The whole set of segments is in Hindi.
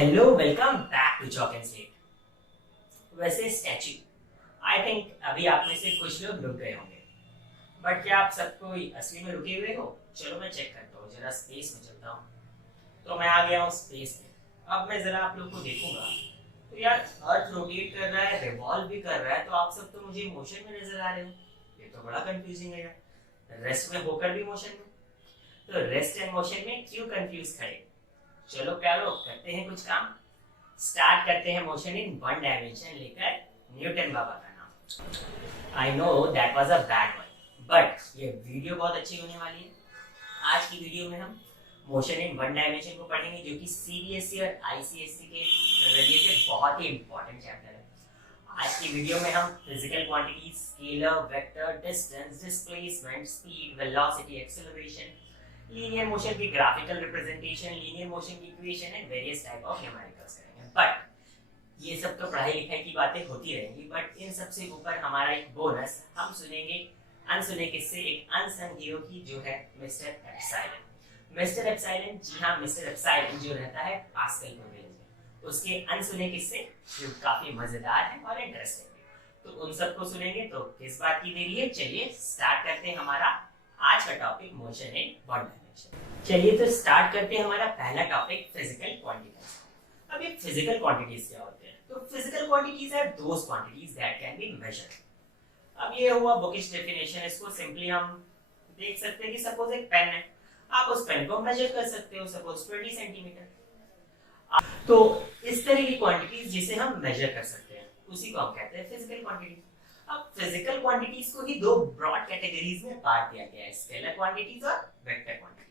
Hello welcome back to chalk and slate. वैसे स्टैचू आई थिंक अभी आप में से कुछ लोग रुक गए होंगे, बट क्या आप सब कोई असली में रुके हुए हो? चलो मैं चेक करता हूँ, जरा स्पेस में चलता हूँ। तो मैं आ गया हूँ स्पेस में। अब मैं जरा आप लोग को देखूंगा तो यार अर्थ रोटेट कर रहा है, रिवॉल्व भी कर रहा है, तो आप सब तो मुझे मोशन में नजर आ रहे हो। ये तो बड़ा कंफ्यूजिंग है यार, रेस्ट में होकर भी मोशन में। तो रेस्ट एंड मोशन में क्यों कंफ्यूज खड़े? चलो प्यारो करते हैं कुछ काम। स्टार्ट करते हैं मोशन इन वन डायमेंशन लेकर न्यूटन बाबा का नाम। I know that was a bad one, but ये वीडियो बहुत अच्छी होने वाली है। आज की वीडियो में हम मोशन इन वन डायमेंशन को पढ़ेंगे, जो कि सीबीएसई और आईसीएसई के रिलेटेड बहुत ही इंपॉर्टेंट चैप्टर है। आज की वीडियो में हम physical quantities, scalar, vector, distance, displacement, speed, velocity, acceleration, linear motion की ग्राफिकल रिप्रेजेंटेशन, लीनियर मोशन की equation and various type of numericals करेंगे। बट ये सब तो पढ़ाई लिखाई की बातें होती रहेंगी, बट इन सबसे ऊपर हमारा एक बोनस, हम सुनेंगे अनसुने किस्से एक अनसंग हीरो की, जो है मिस्टर एप्सिलॉन। मिस्टर एप्सिलॉन, जी हाँ, मिस्टर एप्सिलॉन जो रहता है पास्कल प्रोविंस में, उसके अनसुने किस्से जो काफी मजेदार हैं और इंटरेस्टिंग है। तो उन सबको सुनेंगे, तो किस बात की देरी है, चलिए स्टार्ट करते हैं हमारा आज का topic motion in one dimension. चलिए तो स्टार्ट करते हैं हमारा पहला टॉपिक, फिजिकल क्वांटिटीज। अब ये फिजिकल क्वांटिटीज क्या होते हैं? तो physical quantities are those quantities that can be measured. अब ये हुआ बुकिश डेफिनेशन, इसको सिंपली हम देख सकते हैं कि सपोज एक पेन है, आप उस पेन को मेजर कर सकते हो, सपोज 20 सेंटीमीटर। तो इस तरह की क्वांटिटीज जिसे हम मेजर कर सकते हैं, उसी को हम कहते हैं फिजिकल क्वांटिटीज। अब फिजिकल क्वांटिटीज को ही दो ब्रॉड कैटेगरीज में बांट दिया गया है, स्केलर क्वांटिटीज और वेक्टर क्वांटिटीज।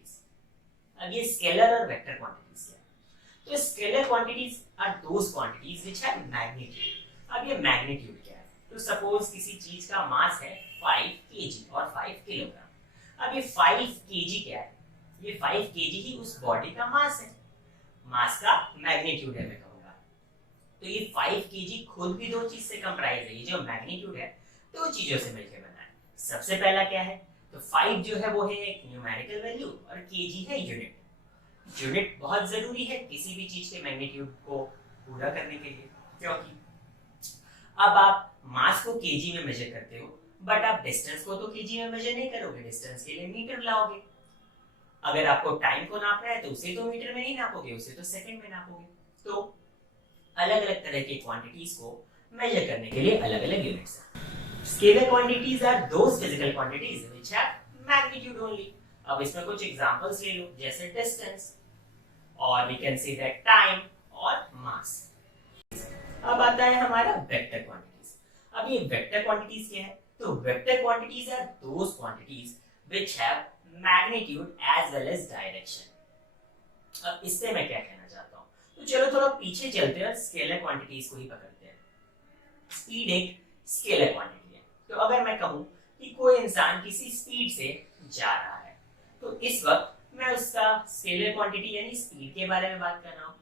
अब ये स्केलर और वेक्टर क्वांटिटीज क्या है? तो scalar quantities are those quantities which have magnitude. अब ये मैग्नीट्यूड क्या है? तो सपोज किसी चीज का मास है 5 केजी और 5 किलोग्राम। अब ये 5 केजी क्या है? ये 5 केजी ही उस बॉडी का मास है, मास का मैग्नीट्यूड है मैं कहूंगा। तो ये 5 केजी खुद भी दो चीज से कंप्राइज है, ये जो मैग्नीट्यूड है दो चीजों से मिलकर बना है। सबसे पहला क्या है? तो 5 जो है वो है एक न्यूमेरिकल वैल्यू और केजी है यूनिट। यूनिट बहुत जरूरी है किसी भी चीज के मैग्नीट्यूड को पूरा करने के लिए, क्योंकि अब आप मास को केजी में मेजर करते हो, बट आप डिस्टेंस को तो केजी में मेजर नहीं करोगे, डिस्टेंस के लिए मीटर लाओगे। अगर आपको टाइम को नापना है तो उसे तो मीटर में नहीं नापोगे, उसे तो सेकंड में नापोगे। तो अलग अलग तरह की क्वांटिटीज को मेजर करने के लिए अलग अलग यूनिट्स हैं। Scalar quantities are those physical quantities which have magnitude only. अब इसमें कुछ एग्जांपल्स ले लो, जैसे डिस्टेंस, और we can say that time और मास। अब आता है हमारा वेक्टर क्वांटिटीज। अब ये वेक्टर क्वांटिटीज क्या है? तो vector quantities are those quantities which have magnitude as well as direction. अब इससे मैं क्या कहना चाहता हूं, तो चलो थोड़ा पीछे चलते हैं, स्केलर क्वांटिटीज को ही पकड़ते हैं। स्पीड एक स्केलर क्वांटिटी है। तो अगर मैं कहूं कि कोई इंसान किसी स्पीड से जा रहा है, तो इस वक्त मैं उसका स्केलर क्वांटिटी यानी स्पीड के बारे में बात कर रहा हूं।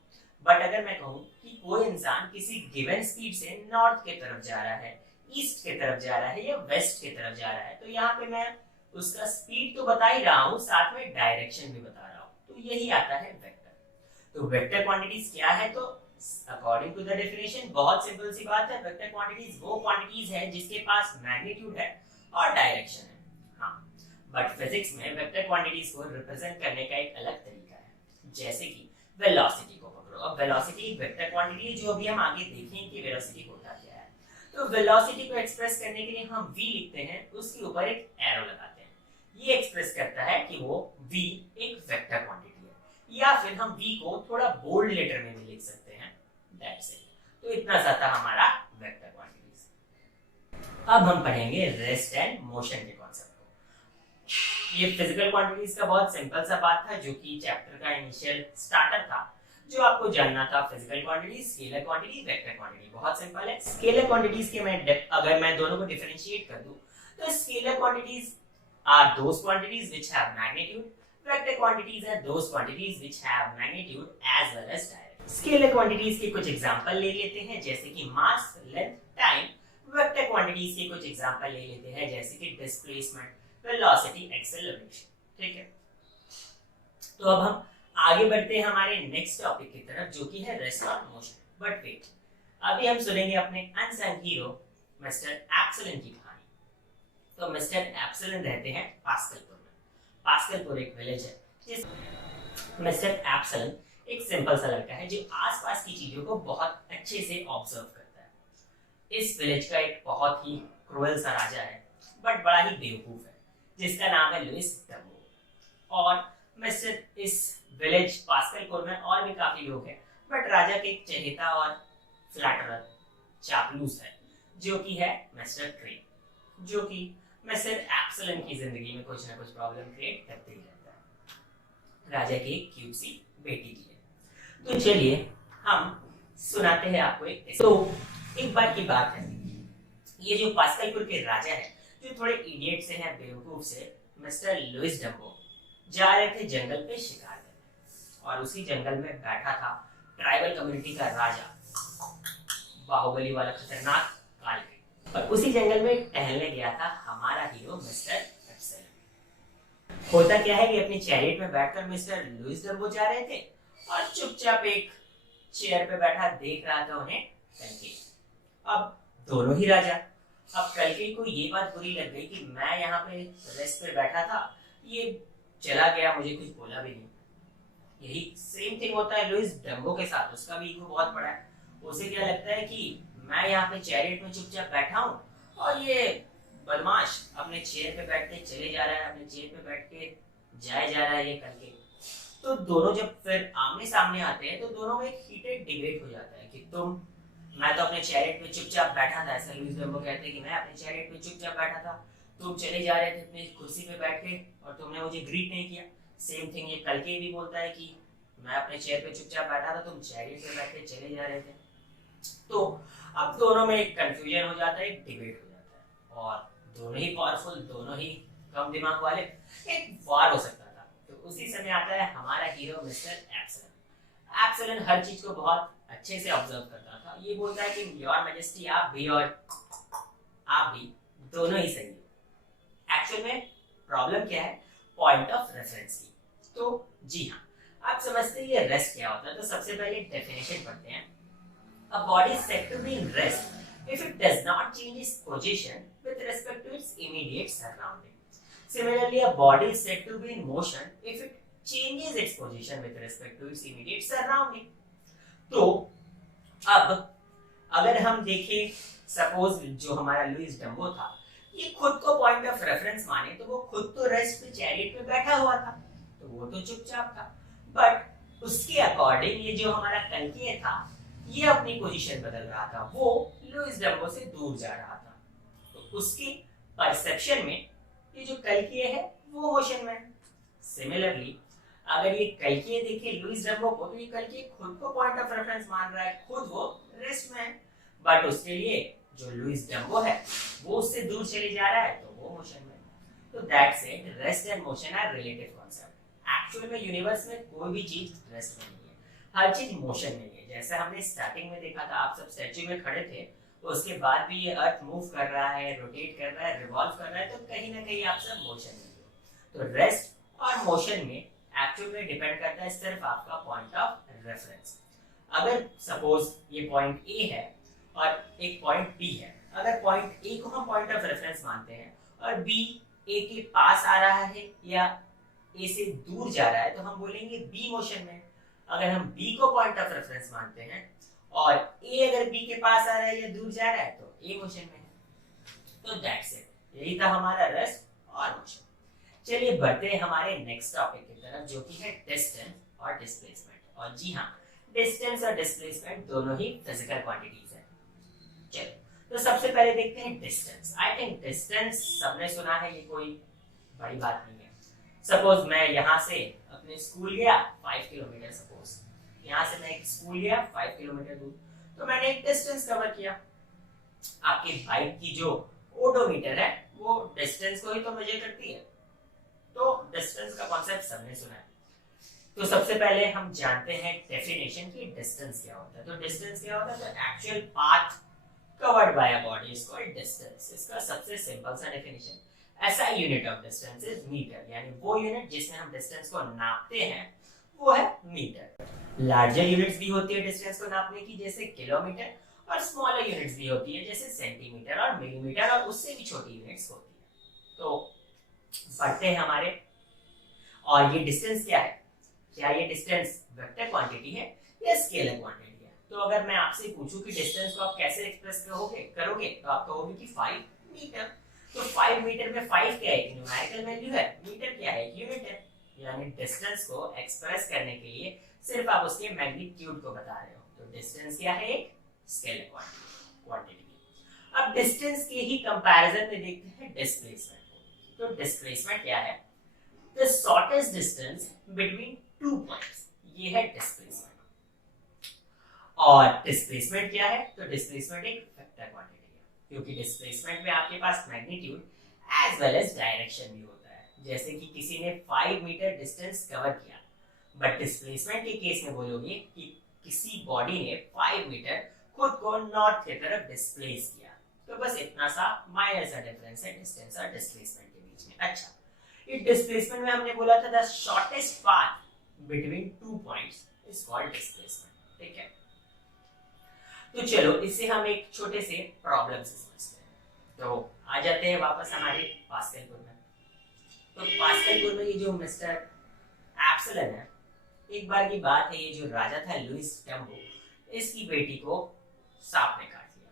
बट अगर मैं कहूं कि कोई इंसान किसी गिवन स्पीड से नॉर्थ की तरफ जा रहा है, ईस्ट की तरफ जा रहा है या वेस्ट की तरफ जा रहा है, तो यहाँ पे मैं उसका स्पीड तो बता ही रहा हूँ, साथ में डायरेक्शन भी बता रहा हूँ। तो यही आता है वेक्टर। तो वेक्टर क्वांटिटीज क्या है? तो अकॉर्डिंग टू द डेफिनेशन बहुत सिंपल सी बात है, वेक्टर क्वांटिटीज वो क्वांटिटीज है जिसके पास मैग्नीट्यूड है और डायरेक्शन है। हाँ, बट फिजिक्स में वेक्टर क्वांटिटीज को रिप्रेजेंट करने का एक अलग तरीका है, जैसे कि वेलोसिटी को पकड़ो। अब वेलोसिटी एक वेक्टर क्वांटिटी है, जो अभी हम आगे देखेंगे कि वेलोसिटी होता क्या है। तो वेलोसिटी को एक्सप्रेस करने के लिए हम v लिखते हैं, उसके ऊपर एक एरो लगाते हैं। ये एक्सप्रेस करता है कि वो v एक वेक्टर क्वांटिटी है, या फिर हम v को थोड़ा बोल्ड लेटर में भी लिख सकते हैं, दैट्स इट। तो इतना सा था हमारा वेक्टर क्वांटिटीज। अब हम पढ़ेंगे रेस्ट एंड मोशन के कॉन्सेप्ट को। ये फिजिकल क्वांटिटीज का बहुत सिंपल सा बात था, जो कि चैप्टर का इनिशियल स्टार्टर था। जो आपको जानना था physical quantities, scalar quantity, vector quantity, बहुत सिंपल है। स्केलर क्वांटिटीज के अगर मैं दोनों को डिफरेंशिएट कर दूं, तो scalar quantities are those quantities which have magnitude. Vector quantities are those quantities which have magnitude as well as direction. Scalar quantities के कुछ एग्जांपल ले लेते हैं, जैसे कि मास, लेंथ, टाइम। वेक्टर क्वांटिटीज के कुछ एग्जांपल ले लेते हैं, जैसे कि डिस्प्लेसमेंट, वेलोसिटी, एक्सेलरेशन। ठीक है, तो अब हम आगे बढ़ते हैं हमारे नेक्स्ट टॉपिक की तरफ, जो कि है रेस्ट और मोशन। बट वेट, अभी हम सुनेंगे अपने अनसंग हीरो मिस्टर एप्सिलॉन की कहानी। तो मिस्टर एप्सिलॉन रहते हैं पास्कलपुर में। पास्कलपुर एक विलेज है जिस मिस्टर एप्सिलॉन एक सिंपल सा लड़का है जो आसपास की चीजों को बहुत अच्छे से ऑब्जर्व करता है। इस विलेज का एक बहुत ही क्रूएल सा राजा है, बट बड़ा ही बेवकूफ है, जिसका नाम है लुइस डम्बो। और मिस्टर इस विलेज पास्कलपुर में और भी काफी लोग हैं, बट राजा के एक चहेता और फ्लैटरर चापलूस है, जो कि है मिस्टर क्रेन, जो कि मिस्टर एप्सिलॉन की जिंदगी में कुछ ना कुछ प्रॉब्लम क्रिएट करते ही रहता है, राजा की एक क्यूट सी बेटी की है। तो चलिए हम सुनाते हैं आपको एक बार की बात है, ये जो पास्कलपुर के राजा है, जो थोड़े इडियट से हैं, बेवकूफ से, मिस्टर लुइस डम्बो जा रहे थे जंगल पे शिकार करने, और उसी जंगल में बैठा था ट्राइबल कम्युनिटी का राजा, बाहुबली वाला खतरनाक कालकेट। और उसी जंगल में टहलने गया था हमारा हीरो मिस्टर एप्सिलॉन। होता क्या है कि अपनी चैरियट में बैठकर मिस्टर लुइस डम्बो जा रहे थे और चुपचाप एक चेयर पे बैठा देख रहा था उन्हें कल्कि। अब दोनों ही राजा, अब कल्कि को ये बात बुरी लग गई कि मैं यहाँ पे रेस्ट पे बैठा था, ये चला गया, मुझे कुछ बोला भी नहीं। यही सेम थिंग होता है लुइस डम्बो के साथ, उसका भी ईगो बहुत बड़ा है। उसे क्या लगता है कि मैं यहाँ पे चैरियट में चुपचाप बैठा हूँ और ये बदमाश अपने चेयर पे बैठ के चले जा रहा है, अपने चेयर पे बैठ के जाए जा रहा है ये करके। तो दोनों जब फिर आमने सामने आते हैं तो दोनों में एक हीटेड डिबेट हो जाता है कि मैं तो अपने चैरियट पे चुपचाप बैठा था, ऐसा लुइस डम्बो कहते हैं कि मैं अपने चैरियट पे चुपचाप बैठा था, तुम चले जा रहे थे अपनी कुर्सी पे बैठ के और तुमने मुझे ग्रीट नहीं किया। सेम थिंग ये कल्कि भी बोलता है कि मैं अपने चेयर पे चुपचाप बैठा था, तुम चैरियट पे बैठ के चले जा रहे थे। तो अब दोनों में एक कंफ्यूजन हो जाता है, एक डिबेट हो जाता है, और दोनों ही पावरफुल, दोनों ही कम दिमाग वाले, एक वार हो सकता था। तो उसी समय आता है हमारा हीरो मिस्टर एप्सिलॉन। एप्सिलॉन हर चीज को बहुत अच्छे से ऑब्जर्व करता था। ये बोलता है कि योर मैजेस्टी, आप भी और आप भी दोनों ही सही हो। एक्चुअल में प्रॉब्लम क्या है? पॉइंट ऑफ रेफरेंस की। तो जी हाँ, आप समझते हैं ये रेस्ट क्या होता है। तो सबसे पहले डेफिनेशन पढ़ते हैं। A body is said to be in rest if it does not change its position with respect to its immediate surrounding. Similarly, a body is said to be in motion if it changes its position with respect to its immediate surrounding. तो अब अगर हम देखें, सपोज जो हमारा लुइस डम्बो था, ये खुद को पॉइंट ऑफ रेफरेंस माने तो वो खुद तो रेस्ट पे चैरियट पे बैठा हुआ था, तो वो तो चुपचाप था। बट उसके अकॉर्डिंग ये जो हमारा कल्कि था, ये अपनी पोजीशन बदल रहा था, वो लुइस डम्बो से दूर जा रहा था। तो उसकी परसेप्शन में ये जो कल्कि है वो मोशन में है। सिमिलरली अगर ये कल्कि देखे लुइस डम्बो को, तो ये कल्कि खुद को पॉइंट ऑफ रेफरेंस मान रहा है, खुद वो रेस्ट में है, बट उसके लिए जो लुइस डम्बो है वो उससे दूर चले जा रहा है, तो वो मोशन में है। तो that's it, rest and motion are relative concept. Actual में यूनिवर्स में कोई भी चीज रेस्ट में नहीं है, हर चीज मोशन में है। जैसे हमने स्टार्टिंग में देखा था, आप सब स्टैच्यू में खड़े थे, तो उसके बाद भी ये अर्थ मूव कर रहा है, रोटेट कर रहा है, रिवॉल्व कर रहा है, तो कहीं ना कहीं आप सब मोशन में हो। तो रेस्ट और मोशन में एक्चुअल में डिपेंड करता है सिर्फ आपका पॉइंट ऑफ रेफरेंस। अगर सपोज ये पॉइंट ए है और एक पॉइंट बी है, अगर पॉइंट ए को हम पॉइंट ऑफ रेफरेंस मानते हैं और बी ए के पास आ रहा है या ए से दूर जा रहा है, तो हम बोलेंगे बी मोशन में। अगर हम B को पॉइंट ऑफ रेफरेंस मानते हैं और A अगर B के पास आ रहा है या दूर जा रहा है, तो A मोशन में है। तो दैट्स इट, यही था हमारा रेस्ट और मोशन। चलिए बढ़ते हैं हमारे नेक्स्ट टॉपिक की तरफ, जो कि है डिस्टेंस और डिस्प्लेसमेंट। और जी हाँ, डिस्टेंस और डिस्प्लेसमेंट दोनों ही फिजिकल क्वांटिटीज हैं। चलो तो सबसे पहले देखते हैं डिस्टेंस। आई थिंक डिस्टेंस सबने सुना है, ये कोई बड़ी बात नहीं है। सपोज मैं यहाँ से अपने स्कूल गया 5 किलोमीटर, सपोज यहाँ से मैं एक स्कूल गया 5 किलोमीटर दूर, तो मैंने एक डिस्टेंस कवर किया। आपकी बाइक की जो ओडोमीटर है वो डिस्टेंस को ही तो मेजर करती है। तो डिस्टेंस का कॉन्सेप्ट सबने सुना है। तो सबसे पहले हम जानते हैं डेफिनेशन की डिस्टेंस क्या होता है। तो डिस्टेंस क्या होता है? तो actual path covered by a body is called distance. इसका सबसे सिंपल सा definition, SI unit of distance is metre, यानी वो यूनिट जिसमें हम डिस्टेंस को नापते हैं वो है मीटर। लार्जर यूनिट्स भी होती है डिस्टेंस को नापने की, जैसे किलोमीटर, और स्मॉलर यूनिट्स भी होती है जैसे सेंटीमीटर और मिलीमीटर, और उससे भी छोटी यूनिट्स होती है। तो पढ़ते हैं हमारे। और ये डिस्टेंस क्या है? क्या ये डिस्टेंस वेक्टर क्वांटिटी है या स्केलर क्वांटिटी है? तो अगर मैं आपसे पूछूं कि डिस्टेंस को आप कैसे एक्सप्रेस करोगे तो आप कहोगे कि 5 मीटर। तो 5 मीटर में 5 क्या है? एक न्यूमेरिकल वैल्यू है, मीटर क्या है? एक यूनिट है। यानी डिस्टेंस को एक्सप्रेस करने के लिए सिर्फ आप उसके मैग्नीट्यूड को बता रहे हो। तो डिस्टेंस क्या है? एक स्केलर क्वांटिटी। अब डिस्टेंस के ही कंपैरिजन में देखते हैं डिस्प्लेसमेंट को। तो डिस्प्लेसमेंट क्या है? The shortest distance between two points, ये है डिस्प्लेसमेंट। और डिस्प्लेसमेंट क्या है? तो डिस्प्लेसमेंट एक वेक्टर क्वांटिटी है, क्योंकि डिस्प्लेसमेंट में आपके पास magnitude as well as direction भी होता है। जैसे कि किसी ने 5 मीटर डिस्टेंस कवर किया, बट डिस्प्लेसमेंट के केस में बोलोगे कि किसी बॉडी ने 5 मीटर खुद को नॉर्थ की तरफ डिस्प्लेस किया। तो बस इतना सा माइनर सा डिफरेंस है डिस्टेंस और डिस्प्लेसमेंट के बीच में। अच्छा, इस डिस्प्लेसमेंट में हमने बोला था the shortest path between two points is called displacement. ठीक है, तो चलो इसे हम एक छोटे से प्रॉब्लम से समझते हैं। तो आ जाते हैं वापस हमारे पास्कल में। तो पास्कल में ये जो मिस्टर एप्सिलॉन है, एक बार की बात है, ये जो राजा था लुइस टम्बो, इसकी बेटी को सांप ने काट लिया,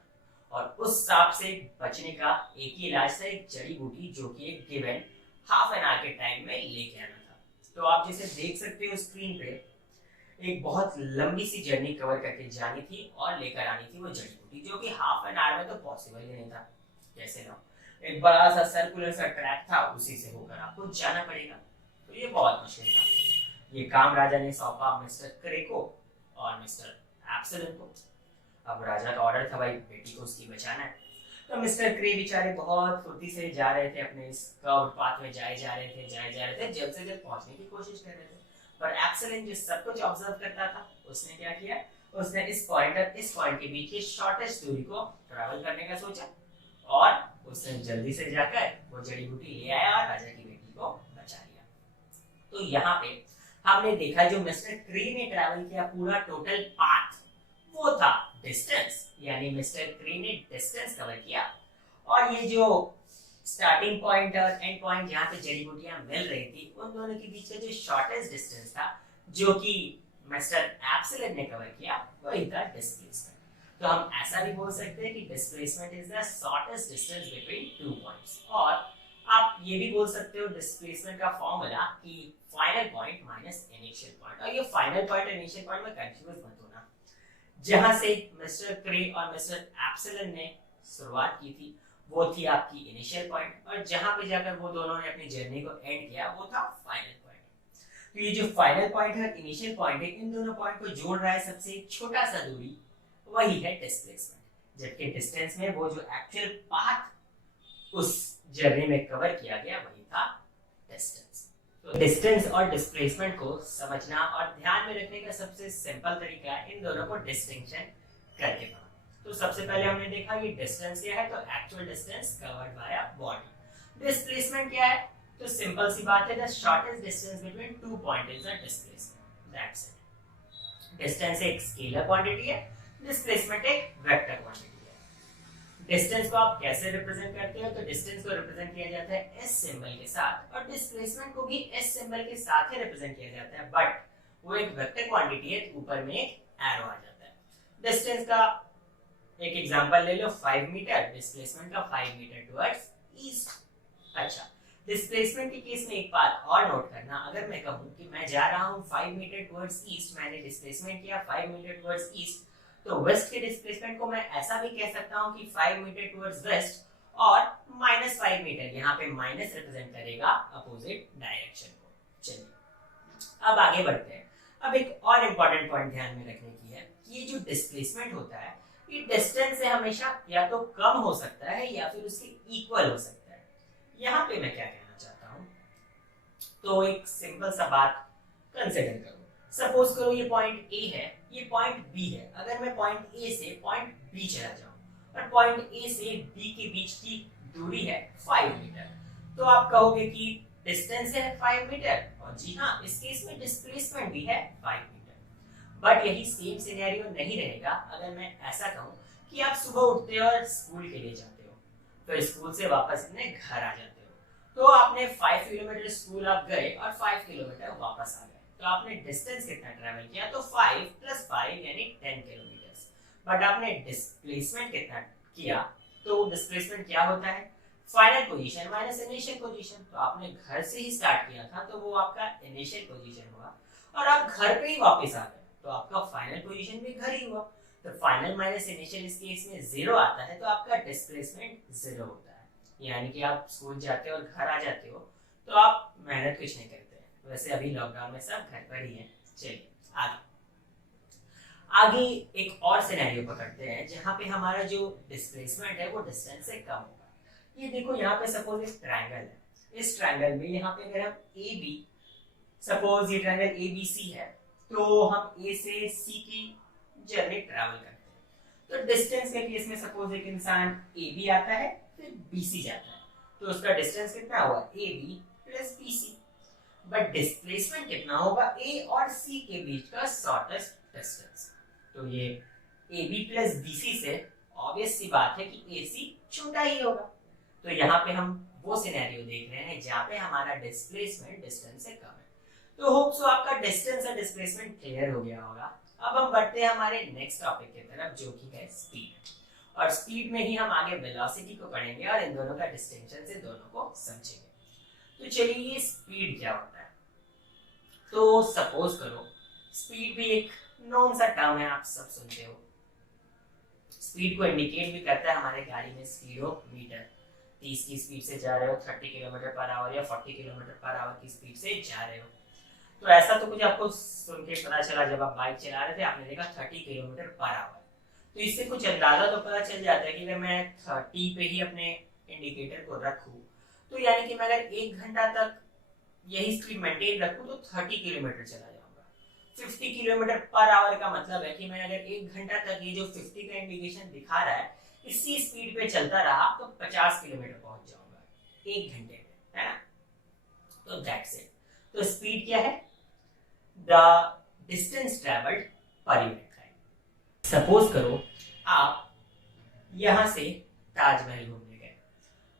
और उस सांप से बचने का एक ही इलाज था, एक जड़ी बूटी जो कि एक गिवन हाफ एन आवर के टाइम में लेके आना था। तो आप जैसे देख सकते हो स्क्रीन पे, एक बहुत लंबी सी जर्नी कवर करके जानी थी और लेकर आनी थी वो जड़ी बूटी, जो कि हाफ एन आवर में तो पॉसिबल ही नहीं था। कैसे ना, एक बड़ा सा सर्कुलर सा ट्रैक था, उसी से होकर आपको जाना पड़ेगा। तो ये बहुत मुश्किल था। ये काम राजा ने सौंपा मिस्टर क्रे को और मिस्टर एप्सिलॉन को। अब राजा का ऑर्डर था, भाई बेटी को उसकी बचाना है। तो मिस्टर क्रे बेचारे बहुत फुर्ती से जा रहे थे, अपने इस कर्व पाथ में जाए जा रहे थे, जल्द से जल्द पहुंचने की कोशिश कर रहे थे। पर एप्सिलॉन जो सब कुछ ऑब्जर्व करता था, उसने क्या किया? उसने इस पॉइंट और इस पॉइंट के बीच की शॉर्टेस्ट दूरी को ट्रैवल करने का सोचा, और उसने जल्दी से जाकर वो जड़ी बूटी ले आया और राजा की बेटी को बचा लिया। तो यहाँ पे हमने देखा जो मिस्टर क्रे ने ट्रैवल किया पूरा टोटल पाथ, वो था डिस्टेंस। यानी मिस्टर क्रे ने डिस्टेंस कवर किया, और ये जो स्टार्टिंग पॉइंट और एंड पॉइंट जहाँ पे जड़ी बूटियां मिल रही थी, उन दोनों के बीच का जो शॉर्टेस्ट डिस्टेंस था, जो कि मिस्टर एप्सिलॉन ने कवर किया, वही था डिस्प्लेसमेंट। तो हम ऐसा भी बोल सकते हैं कि displacement is the shortest distance between two points. और आप ये भी बोल सकते हो डिस्प्लेसमेंट का फॉर्मूला कि final point minus initial point. और ये फाइनल पॉइंट और इनिशियल पॉइंट में कंफ्यूज मत होना। जहां से मिस्टर क्रे और मिस्टर एप्सिलॉन ने शुरुआत की थी, वो थी आपकी इनिशियल पॉइंट, और जहां पे जाकर वो दोनों ने अपनी जर्नी को एंड किया, वो था फाइनल पॉइंट। तो ये जो फाइनल पॉइंट है, इनिशियल पॉइंट है, इन दोनों पॉइंट को जोड़ रहा है सबसे छोटा सा दूरी, वही है डिस्प्लेसमेंट। जबकि डिस्टेंस में वो जो एक्चुअल पाथ उस जर्नी में कवर किया गया, वही था डिस्टेंस। तो डिस्टेंस और डिस्प्लेसमेंट को समझना और ध्यान में रखने का सबसे सिंपल तरीका है इन दोनों को डिस्टिंक्शन करके पढ़ना। तो सबसे पहले हमने देखा कि डिस्टेंस क्या है, तो actual distance covered by a body. Displacement क्या है? तो सिंपल सी बात है, the shortest distance between two point is the displacement, that's it. Distance एक स्केलर क्वांटिटी है, डिस्प्लेसमेंट एक वेक्टर क्वांटिटी है। डिस्टेंस को आप कैसे रिप्रेजेंट करते हो? तो डिस्टेंस को रिप्रेजेंट किया जाता है एस सिंबल के साथ, और डिस्प्लेसमेंट को भी एस सिंबल के साथ ही रिप्रेजेंट किया जाता है, बट वो एक वेक्टर क्वांटिटी है, तो ऊपर में एक एरो आ जाता है। डिस्टेंस का एक एग्जांपल ले लो, 5 मीटर, डिस्प्लेसमेंट का 5 मीटर टुवर्ड्स ईस्ट। अच्छा, डिस्प्लेसमेंट के केस में एक बात और नोट करना, अगर मैं कहूं कि मैं जा रहा हूं 5 मीटर टुवर्ड्स ईस्ट, मैंने डिस्प्लेसमेंट किया 5 मीटर टुवर्ड्स ईस्ट, तो वेस्ट के डिस्प्लेसमेंट को मैं ऐसा भी कह सकता हूं कि 5 मीटर टुवर्ड्स वेस्ट, और -5 मीटर, यहाँ पे माइनस रिप्रेजेंट करेगा अपोजिट डायरेक्शन को। चलिए अब आगे बढ़ते हैं। अब एक और इम्पोर्टेंट पॉइंट ध्यान में रखने की है कि ये जो डिस्प्लेसमेंट होता है, ये डिस्टेंस से हमेशा या तो कम हो सकता है या फिर उसके इक्वल हो सकता है। यहाँ पे मैं क्या कहना चाहता हूँ, तो एक सिंपल सा बात कंसिडर करो। सपोज करो ये पॉइंट ए है, ये पॉइंट बी है। अगर मैं पॉइंट ए से पॉइंट बी चला जाऊं और पॉइंट ए से बी के बीच की दूरी है 5 मीटर, तो आप कहोगे कि डिस्टेंस है 5 मीटर और जी हाँ इस केस में डिस्प्लेसमेंट भी है 5 मीटर। बट यही सेम सिनेरियो नहीं रहेगा अगर मैं ऐसा कहूँ कि आप सुबह उठते हो और स्कूल के लिए जाते हो, फिर स्कूल से वापस अपने घर आ जाते हो, तो आपने 5 किलोमीटर स्कूल आप गए और 5 किलोमीटर वापस आ गए, तो आपने डिस्टेंस कितना ट्रैवल किया, तो 5 + 5 यानी 10 किलोमीटर। बट आपने डिस्प्लेसमेंट कितना किया, तो डिस्प्लेसमेंट क्या होता है, final position minus initial position. तो आपने घर से ही स्टार्ट किया था तो वो आपका इनिशियल पोजीशन हुआ और आप घर पे ही वापस आ गए तो आपका फाइनल पोजीशन भी घर ही हुआ। तो फाइनल माइनस इनिशियल इस केस में 0 आता है तो आपका डिस्प्लेसमेंट 0 होता है। यानी कि आप स्कूल जाते हो और घर आ जाते हो तो आप मेहनत कुछ नहीं करते। वैसे अभी लॉकडाउन में सब घर पर ही है। चलिए आगे एक और सिनेरियो पकड़ते हैं जहां पे हमारा जो डिस्प्लेसमेंट है वो डिस्टेंस से कम होगा। ये देखो यहाँ पे सपोज एक ट्रायंगल है, इस ट्रायंगल में यहाँ पे अगर हम ए बी, सपोज ये ट्रायंगल ए बी सी है, तो हम ए से सी की जर्नी ट्रैवल करते हैं। तो डिस्टेंस के केस में सपोज एक इंसान ए बी आता है फिर बी सी जाता है, तो उसका डिस्टेंस कितना हुआ, A B plus B C. But displacement कितना होगा, ए और सी के बीच का शॉर्टेस्ट डिस्टेंस। तो ये A B plus B C से ऑब्वियस सी बात है कि ए सी छोटा ही होगा। तो यहाँ पे हम वो सिनेरियो देख रहे हैं जहाँ पे हमारा डिस्प्लेसमेंट डिस्टेंस से कम है। तो होप सो आपका डिस्टेंस और डिस्प्लेसमेंट क्लियर हो गया होगा। अब हम बढ़ते हैं हमारे नेक्स्ट टॉपिक की तरफ जो कि है स्पीड। और स्पीड में ही हम आगे वेलोसिटी को पढ़ेंगे और इन दोनों का डिस्टिंक्शन से दोनों को समझेंगे। तो चलिए ये स्पीड क्या होता है। तो सपोज करो स्पीड भी एक नॉन सा टर्म है, आप सब सुनते हो। स्पीड को इंडिकेट भी करता है हमारे गाड़ी में स्पीडोमीटर। 30 की स्पीड से जा रहे हो 30 किलोमीटर पर आवर या 40 किलोमीटर पर आवर की स्पीड से जा रहे हो। तो ऐसा तो कुछ आपको सुन के पता चला जब आप बाइक चला रहे थे, आपने देखा 30 किलोमीटर पर आवर। तो इससे कुछ अंदाजा तो पता चल जाता है कि अगर मैं 30 पे ही अपने इंडिकेटर को रखूं तो यानी कि मैं अगर 1 घंटा तक यही स्पीड मेंटेन रखूं तो 30 किलोमीटर चला जाऊंगा। 50 किलोमीटर पर आवर का मतलब है कि मैं अगर 1 घंटा तक ये जो 50 का इंडिकेशन दिखा रहा है इसी स्पीड पे चलता रहा तो 50 किलोमीटर पहुंच जाऊंगा 1 घंटे में, है ना। तो दैट्स इट। तो स्पीड क्या है, the distance travelled per unit time. Suppose करो आप यहां से ताजमहल घूमने गए,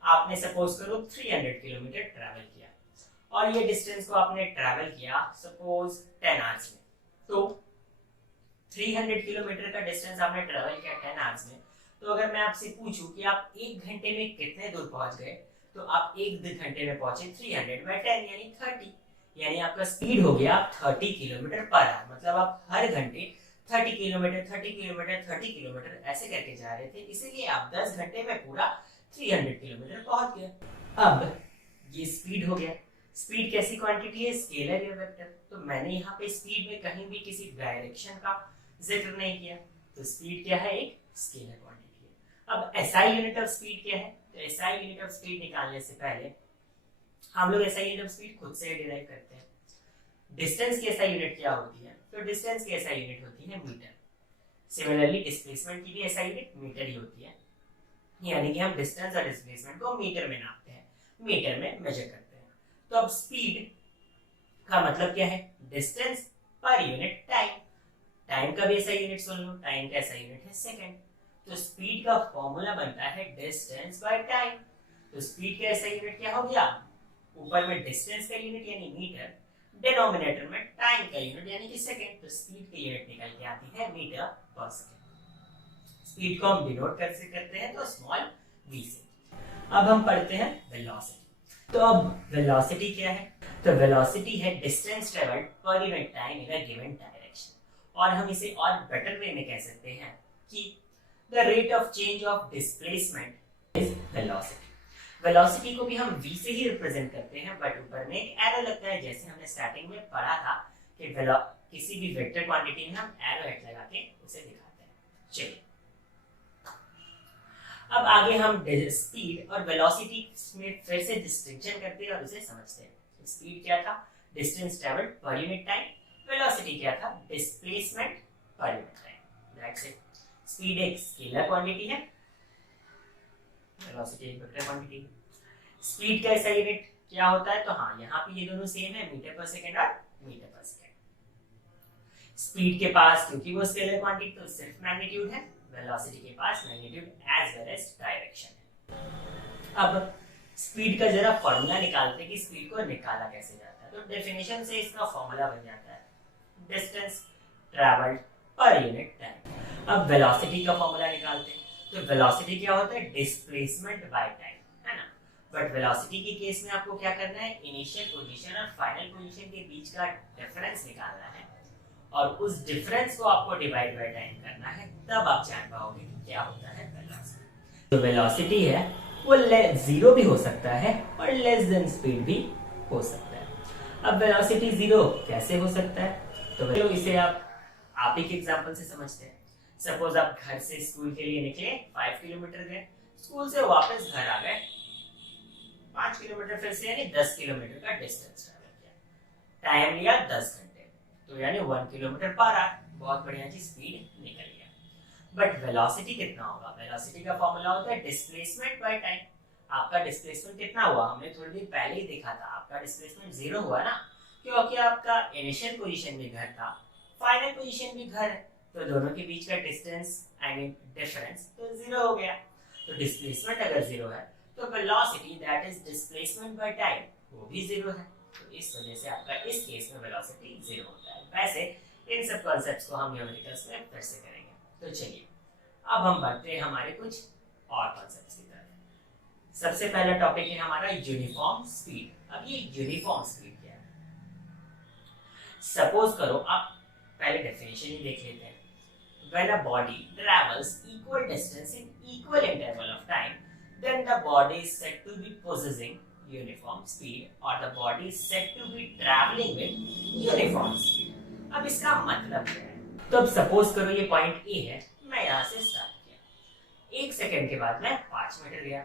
आपने सपोज करो 300 किलोमीटर ट्रेवल किया और ये डिस्टेंस को आपने ट्रेवल किया सपोज 10 आवर्स में। तो 300 किलोमीटर का डिस्टेंस आपने ट्रेवल किया 10 आवर्स में। तो अगर मैं आपसे पूछूं कि आप 1 घंटे में कितने दूर पहुंच गए, तो आप 1 घंटे में पहुंचे 300 by 10 यानी 30, यानी आपका स्पीड हो गया 30 किलोमीटर पर आवर। मतलब आप हर घंटे 30 किलोमीटर 30 किलोमीटर 30 किलोमीटर ऐसे करके जा रहे थे, इसीलिए आप 10 घंटे में पूरा 300 किलोमीटर पहुंच गए। अब ये स्पीड हो गया। स्पीड कैसी क्वांटिटी है, स्केलर या वेक्टर। तो मैंने यहाँ पे स्पीड में कहीं भी किसी डायरेक्शन का जिक्र नहीं किया, तो स्पीड क्या है, एक स्केलर क्वांटिटी है। अब एसआई यूनिट ऑफ स्पीड क्या है, तो एसआई यूनिट ऑफ स्पीड निकालने से पहले हम लोग एसआई यूनिट ऑफ स्पीड खुद से डिराइव करते हैं। डिस्टेंस की एसआई यूनिट क्या होती है, तो डिस्टेंस की एसआई यूनिट होती है मीटर। सिमिलरली डिस्प्लेसमेंट की भी एसआई यूनिट मीटर ही होती है, यानी कि हम डिस्टेंस और डिस्प्लेसमेंट को मीटर में नापते हैं, मीटर में मेजर करते हैं। तो अब स्पीड का मतलब क्या है, distance per unit time. Time का भी एसआई यूनिट सुन लो, टाइम का एसआई यूनिट है सेकंड। तो स्पीड का फॉर्मूला बनता है डिस्टेंस बाय टाइम। तो स्पीड का एसआई यूनिट क्या हो गया, ऊपर में डिस्टेंस का यूनिट यानी मीटर, डिनोमिनेटर में टाइम का यूनिट यानी कि सेकंड। तो स्पीड की यूनिट निकल के आती है मीटर पर सेकंड। स्पीड को हम डिनोट कैसे करते हैं, तो स्मॉल v से। अब हम पढ़ते हैं वेलोसिटी। तो अब वेलोसिटी क्या है, तो वेलोसिटी है distance travelled per unit time in a given direction. और हम इसे और बेटर वे में कह सकते हैं कि the rate of change of displacement is velocity. Velocity को भी हम v से ही रिप्रेजेंट करते हैं, बट ऊपर में एक एरो लगता है, जैसे हमने स्टार्टिंग में पढ़ा था कि किसी भी वेक्टर क्वांटिटी में हम एरो हेड लगा के उसे दिखाते हैं। चलिए अब आगे हम स्पीड और वेलोसिटी में फिर से डिस्टिंक्शन करते हैं और उसे समझते हैं। स्पीड क्या था, distance travelled per unit time. Velocity क्या था, displacement per unit time. That's it. Speed एक स्केलर क्वांटिटी है, वेलोसिटी एक वेक्टर क्वांटिटी है। स्पीड का ऐसा यूनिट क्या होता है, तो हाँ यहाँ पे ये दोनों सेम है, मीटर पर सेकेंड और मीटर पर सेकेंड। स्पीड के पास क्योंकि वो स्केलर क्वांटिटी तो सिर्फ मैग्नीट्यूड है, वेलोसिटी के पास magnitude as well as direction है। अब स्पीड का जरा फॉर्मूला निकालते हैं कि स्पीड को निकाला कैसे जाता है। तो डेफिनेशन से इसका फॉर्मूला बन जाता है distance travelled per unit time. अब वेलोसिटी का फॉर्मूला निकालते हैं। तो वेलोसिटी क्या होता है, डिस्प्लेसमेंट बाय टाइम, है ना। बट वेलोसिटी के केस में आपको क्या करना है, इनिशियल पोजीशन और फाइनल पोजीशन के बीच का डिफरेंस निकालना है और उस डिफरेंस को आपको डिवाइड बाय टाइम करना है, तब आप जान पाओगे कि क्या होता है वेलोसिटी। तो वेलोसिटी है वो जीरो भी हो सकता है और लेस देन स्पीड भी हो सकता है। अब वेलोसिटी जीरो कैसे हो सकता है, तो चलो इसे आप ही के एग्जांपल से समझते हैं। सपोज आप घर से स्कूल के लिए निकले, 5 किलोमीटर गए, स्कूल से वापस घर आ गए, 5 किलोमीटर फिर से यानी 10 किलोमीटर का डिस्टेंस ट्रैवल किया, टाइम लिया 10 घंटे, तो यानी 1 किलोमीटर पर आवर, बहुत बढ़िया जी, स्पीड निकल गया। बट वेलोसिटी कितना होगा, वेलोसिटी का फॉर्मूला होता है डिस्प्लेसमेंट बाय टाइम। आपका डिस्प्लेसमेंट कितना हुआ, हमने थोड़ी देर पहले ही देखा था, आपका डिस्प्लेसमेंट जीरो हुआ ना, क्योंकि आपका इनिशियल पोजीशन भी घर था, फाइनल पोजीशन भी घर है, तो दोनों के बीच का डिस्टेंस आई मीन डिफरेंस तो जीरो हो गया। तो डिस्प्लेसमेंट अगर जीरो है तो velocity that is displacement by time वो भी जीरो है। तो इस वजह से आपका इस केस में वेलोसिटी जीरो होता है। वैसे इन सब कॉन्सेप्ट्स को हम न्यूमेरिकल्स में फिर से करेंगे। तो चलिए अब हम बढ़ते हैं हमारे कुछ और कॉन्सेप्ट्स की तरफ। सबसे पहला टॉपिक है हमारा यूनिफॉर्म स्पीड। अब ये यूनिफॉर्म स्पीड क्या है, सपोज करो आप पहले डेफिनेशन ही देख लेते हैं। When a body travels equal distance in equal interval of time, then the body is said to be possessing uniform speed or the body is said to be traveling with uniform speed. अब इसका मतलब क्या है, तो अब सपोज करो ये पॉइंट ए है, मैं यहाँ से स्टार्ट किया, 1 सेकंड के बाद मैं 5 मीटर गया,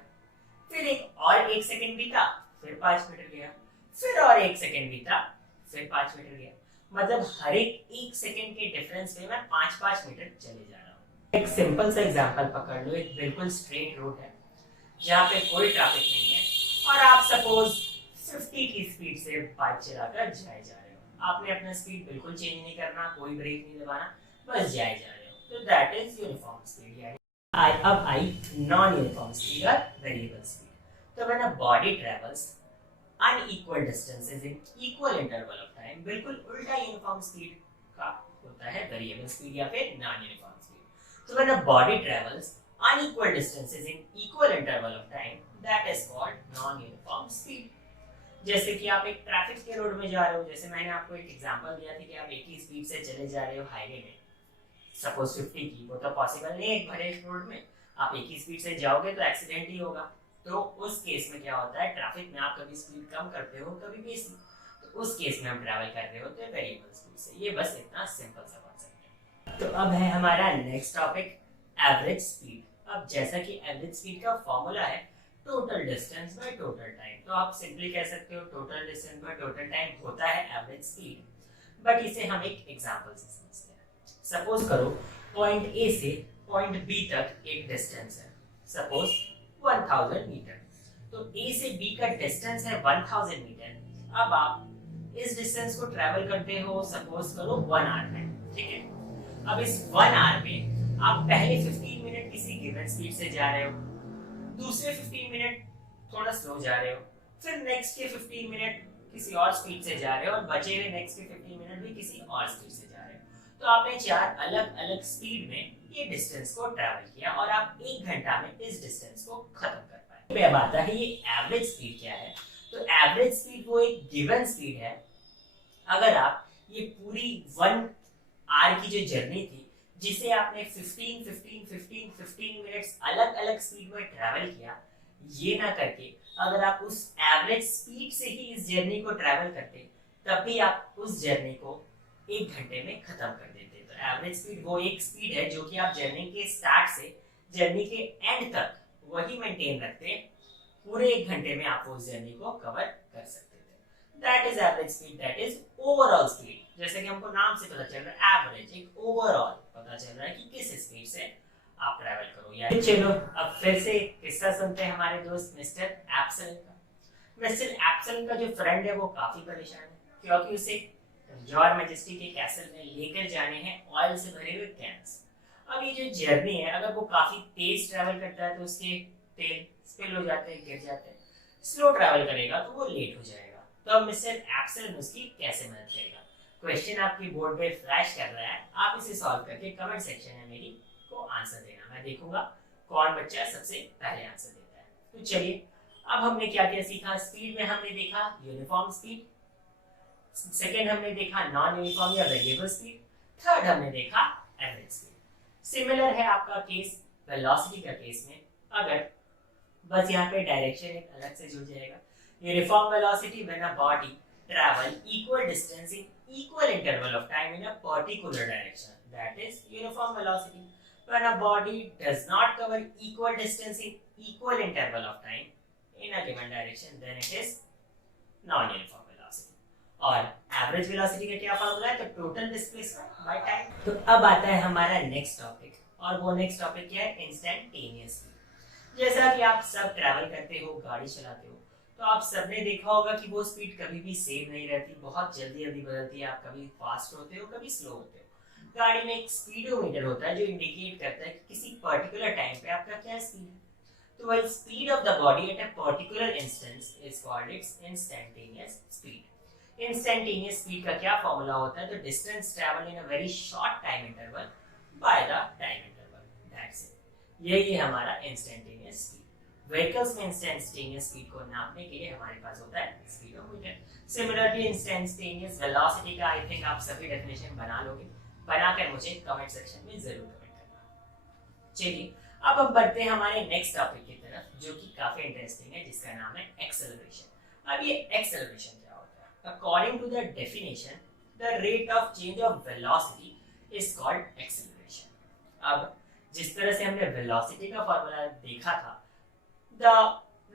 फिर एक और 1 सेकंड बीता, फिर 5 मीटर गया, फिर और 1 सेकंड बीता, फिर 5 मीटर गया। मतलब हर एक 1 सेकंड के डिफरेंस पे मैं 5-5 मीटर चले जा रहा हूँ। एक सिंपल सा एग्जांपल पकड़ लो, एक बिल्कुल स्ट्रेट रोड है जहाँ पे कोई ट्रैफिक नहीं है और आप सपोज 50 की स्पीड से बाइक चलाकर जाए जा रहे हो। आपने अपना स्पीड बिल्कुल चेंज नहीं करना, कोई ब्रेक नहीं दबाना, बस जाए जा रहे हो, तो दैट इज यूनिफॉर्म स्पीड। अब आई नॉन यूनिफॉर्म स्पीड और वेरिएबल स्पीड। तो when a body travels unequal distances in equal interval of time, बिल्कुल उल्टा यूनिफॉर्म स्पीड का होता है वेरिएबल स्पीड या फिर non uniform speed. So when a body travels unequal distances in equal interval of time, that is called non-uniform speed. जैसे कि आप एक ट्रैफिक के रोड में जा रहे हो, जैसे मैंने आपको एक एग्जांपल दिया था कि आप एक ही स्पीड से चले जा रहे हो हाईवे में, सपोज 50 की, वो तो पॉसिबल नहीं है एक भरे रोड में, आप एक ही स्पीड से जाओगे तो एक्सीडेंट ही होगा। तो उस केस में क्या होता है, ट्रैफिक में आप कभी स्पीड कम करते हो कभी बेसी, तो उस केस में हम ट्रैवल कर रहे होते हैं वेरिएबल स्पीड से। ये बस इतना सिंपल सा कॉन्सेप्ट है। तो अब है हमारा नेक्स्ट टॉपिक एवरेज स्पीड। अब जैसा कि एवरेज स्पीड का फॉर्मूला है total distance by total time, तो आप सिंपली कह सकते हो total distance by total time होता है एवरेज स्पीड। बट इसे हम एक एग्जांपल से समझते हैं। सपोज करो पॉइंट ए से पॉइंट बी तक एक डिस्टेंस है, सपोज 1000 मीटर। तो A से B का डिस्टेंस है 1000 मीटर। अब आप इस डिस्टेंस को ट्रैवल करते हो सपोज करो 1 आवर में, ठीक है। अब इस 1 आवर में आप पहले 15 मिनट किसी गिवन स्पीड से जा रहे हो, दूसरे 15 मिनट थोड़ा स्लो जा रहे हो, फिर नेक्स्ट के 15 मिनट किसी और स्पीड से जा रहे हो और बचे हुए नेक्स्ट के 15 मिनट भी किसी और स्पीड से जा रहे हो। तो आपने 4 अलग अलग स्पीड में ये डिस्टेंस को ट्रैवल किया और आप 1 घंटा में इस डिस्टेंस को खत्म कर पाए। अब आता है ये एवरेज स्पीड क्या है। तो एवरेज स्पीड वो एक गिवन स्पीड है। अगर आप ये पूरी 1 आवर की जो जर्नी थी जिसे आपने 15 मिनट्स अलग अलग स्पीड में ट्रैवल किया, ये ना करके अगर आप उस एवरेज स्पीड से ही इस जर्नी को ट्रैवल करते, तब भी आप उस जर्नी को 1 घंटे में खत्म कर देते। तो एवरेज स्पीड वो एक स्पीड है जो कि आप जर्नी के स्टार्ट से जर्नी के एंड तक वही मेंटेन रखते हैं, पूरे 1 घंटे में आप उस जर्नी को कवर कर सकते थे। That is average speed, that is overall speed. जैसे कि हमको नाम से पता चल रहा है एवरेज, एक ओवरऑल पता चल रहा है कि किस स्पीड से आप ट्रैवल करो। यार चलो अब फिर से किस्सा सुनते हैं हमारे दोस्त मिस्टर एप्सल का। मिस्टर एप्सन का जो फ्रेंड है वो काफी परेशान है, क्योंकि उसे योर मैजेस्टी के कैसल में लेकर जाने हैं ऑयल से भरे हुए कैंस। अब ये जो जर्नी है, अगर वो काफी तेज ट्रैवल करता है तो उसके तेल स्पिल हो जाते हैं, गिर जाते हैं। स्लो ट्रैवल करेगा तो वो लेट हो जाएगा। तो अब मिस्टर एप्सन उसकी कैसे मदद करेगा? क्वेश्चन आपकी बोर्ड पे फ्लैश कर रहा है, आप इसे सॉल्व करके कमेंट सेक्शन में मेरी को आंसर देना। मैं देखूंगा कौन बच्चा सबसे पहले आंसर देता है। तो चलिए, अब हमने क्या क्या सीखा। स्पीड में हमने देखा यूनिफॉर्म स्पीड, सेकेंड हमने देखा नॉन यूनिफॉर्म या वेरिएबल स्पीड, थर्ड हमने देखा एवरेज स्पीड। सिमिलर है आपका केस वेलोसिटी का केस में, अगर बस यहाँ पे डायरेक्शन एक अलग से जुड़ जाएगा। Uniform velocity when a body travel equal distance in equal interval of time in a particular direction, that is uniform velocity. When a body does not cover equal distance in equal interval of time in a given direction, then it is non-uniform velocity. और एवरेज वेलोसिटी का क्या फॉर्मूला है? तो टोटल डिस्प्लेसमेंट बाय टाइम। तो अब आता है हमारा नेक्स्ट टॉपिक, और वो नेक्स्ट टॉपिक क्या है? Instantaneous speed. जैसा कि आप सब ट्रैवल करते हो, गाड़ी चलाते हो, तो आप सबने देखा होगा कि वो स्पीड कभी भी सेम नहीं रहती, बहुत जल्दी जल्दी बदलती है। आप कभी फास्ट होते हो, कभी स्लो होते हो। गाड़ी में एक स्पीडोमीटर होता है जो इंडिकेट करता है कि किसी पर्टिकुलर टाइम पे आपका क्या स्पीड है। तो वही speed of the body at a particular instance is called its instantaneous speed. Instantaneous speed का क्या फॉर्मूला होता है? तो distance travel in a very short time interval by the time interval, that's it. यही है हमारा इंस्टेंटेनियस स्पीड। व्हीकल्स में इंस्टेंटेनियस स्पीड को नापने के लिए हमारे पास होता है स्पीडोमीटर। सिमिलरली इंस्टेंटेनियस वेलोसिटी का आई थिंक आप सभी डेफिनेशन बना लोगे, बनाकर मुझे कमेंट सेक्शन में जरूर कमेंट करना। चलिए, अब हम बढ़ते हैं हमारे नेक्स्ट टॉपिक की तरफ, जो कि काफी इंटरेस्टिंग है, जिसका नाम है एक्सेलरेशन। अब ये एक्सेलरेशन क्या होता है? According to the definition, the rate of change of velocity is called acceleration. अब जिस तरह से हमने वेलोसिटी का फॉर्मूला देखा था, the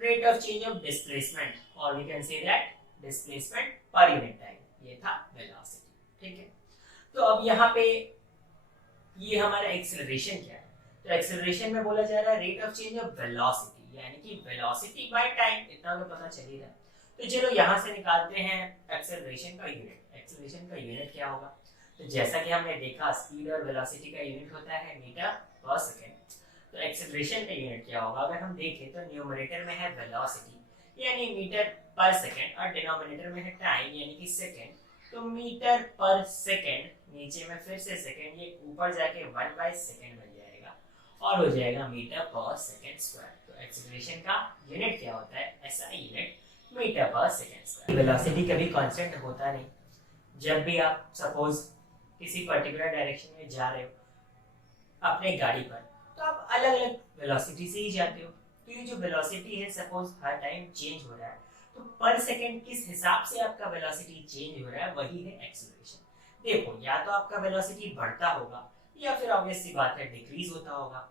rate of change of displacement, or we can say that displacement per unit time, ये था velocity, ठीक है। तो अब यहाँ पे ये हमारा एक्सेलरेशन क्या है? तो एक्सेलरेशन में बोला जा रहा है rate of change of velocity, यानी कि वेलोसिटी बाय टाइम, इतना तो पता चल ही रहा है। तो चलो यहाँ से निकालते हैं एक्सेलरेशन का यूनिट। एक्सेलरेशन का यूनिट क्या होगा? तो जैसा कि हमने देखा, स्पीड और वेलोसिटी का यूनिट होता है मीटर पर सेकेंड। तो एक्सेलरेशन का यूनिट क्या होगा? अगर हम देखें तो न्यूमरेटर में है वेलोसिटी यानी मीटर पर सेकंड, और डिनोमिनेटर में है टाइम यानी कि सेकंड। तो मीटर पर सेकंड, नीचे में फिर से सेकंड, ये ऊपर जाके 1/सेकंड बन जाएगा और हो जाएगा मीटर पर सेकंड स्क्वायर। तो एक्सेलरेशन का यूनिट क्या होता है? ऐसा यूनिट मीटर पर सेकंड स्क्वायर। वेलोसिटी कभी कांस्टेंट होता नहीं। जब भी आप सपोज किसी पर्टिकुलर डायरेक्शन में जा रहे हो अपने गाड़ी पर, तो आप अलग अलग वेलोसिटी से ही जाते हो। तो ये जो वेलोसिटी है, सपोज हर टाइम चेंज हो रहा है, तो पर सेकंड किस हिसाब से आपका वेलोसिटी चेंज हो रहा है, वही है एक्सेलरेशन। देखो, या तो आपका वेलोसिटी बढ़ता होगा या फिर ऑब्वियस सी बात है डिक्रीज होता होगा।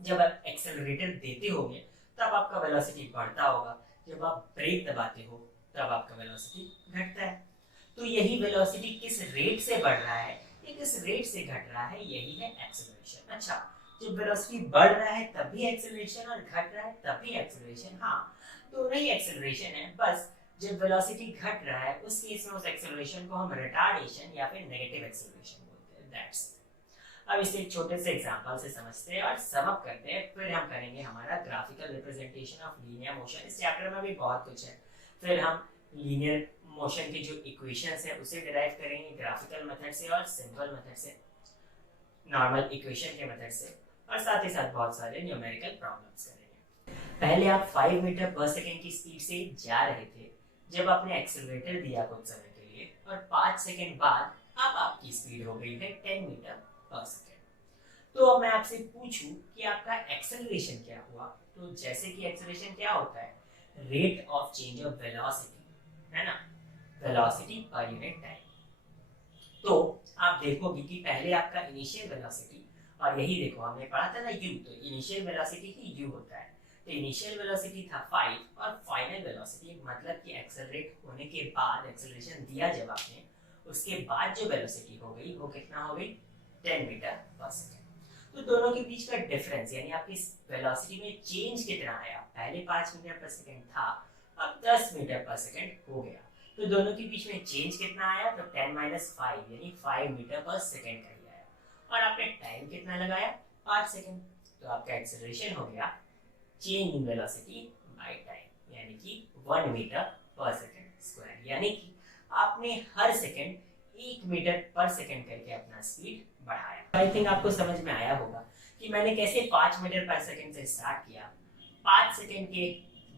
जब आप एक्सेलरेटर देते होगे तब आपका वेलोसिटी बढ़ता होगा, जब आप ब्रेक दबाते हो तब आपका वेलोसिटी घटता है। तो यही वेलोसिटी किस रेट से बढ़ रहा है, किस रेट से घट रहा है, यही है एक्सेलरेशन। अच्छा, जब वेलोसिटी बढ़ रहा है तब भी एक्सेलरेशन और घट रहा है तब भी एक्सेलरेशन, हाँ दोनों ही एक्सेलरेशन है। बस जब वेलोसिटी घट रहा है उस केस में उस एक्सेलरेशन को हम रिटार्डेशन या फिर नेगेटिव एक्सेलरेशन बोलते हैं, दैट्स। अब इसे एक छोटे से एग्जांपल से समझते हैं और सम अप करते हैं, फिर हम करेंगे हमारा graphical representation of linear motion. इस चैप्टर में भी बहुत कुछ है। फिर हम लीनियर मोशन की जो इक्वेशंस है उसे डिराइव करेंगे ग्राफिकल मेथड से और सिंपल मेथड से, नॉर्मल इक्वेशन के मेथड से, और साथ ही साथ बहुत सारे न्यूमेरिकल प्रॉब्लम्स करेंगे। पहले आप 5 मीटर पर सेकंड की स्पीड से जा रहे थे जब आपने एक्सेलरेटर दिया कुछ समय के लिए, और 5 सेकंड बाद अब आपकी स्पीड हो गई है 10 मीटर पर सेकंड। तो अब मैं आपसे पूछूं कि आपका एक्सेलरेशन क्या हुआ? तो जैसे कि एक्सेलरेशन क्या होता है? Rate of change of velocity, है ना, वेलोसिटी पर यूनिट टाइम। तो आप देखोगे कि पहले आपका इनिशियल वेलोसिटी, और यही देखो हमने पढ़ा था ना u, तो इनिशियल वेलोसिटी ही u होता है। तो इनिशियल वेलोसिटी था 5 और फाइनल वेलोसिटी मतलब कि एक्सेलरेट होने के बाद, एक्सेलरेशन दिया जब आपने, उसके बाद जो वेलोसिटी हो गई वो कितना हो गई? 10 मीटर पर सेकंड। तो दोनों के बीच का डिफरेंस यानी आपकी वेलोसिटी में चेंज कितना आया? पहले 5 मीटर पर सेकंड था, अब 10 मीटर पर सेकेंड हो गया। तो दोनों के बीच में चेंज कितना आया? तो 10 माइनस 5 यानी 5 मीटर पर सेकेंड का ही आया। और आपने टाइम कितना लगाया? 5 सेकेंड। तो आपका एक्सेलरेशन हो गया change in velocity by time यानी कि 1 मीटर पर सेकेंड स्क्वायर, यानी कि आपने हर सेकेंड 1 मीटर पर सेकेंड करके अपना स्पीड बढ़ाया। आई थिंक आपको समझ में आया होगा कि मैंने कैसे 5 मीटर पर सेकेंड से स्टार्ट किया। 5 सेकेंड के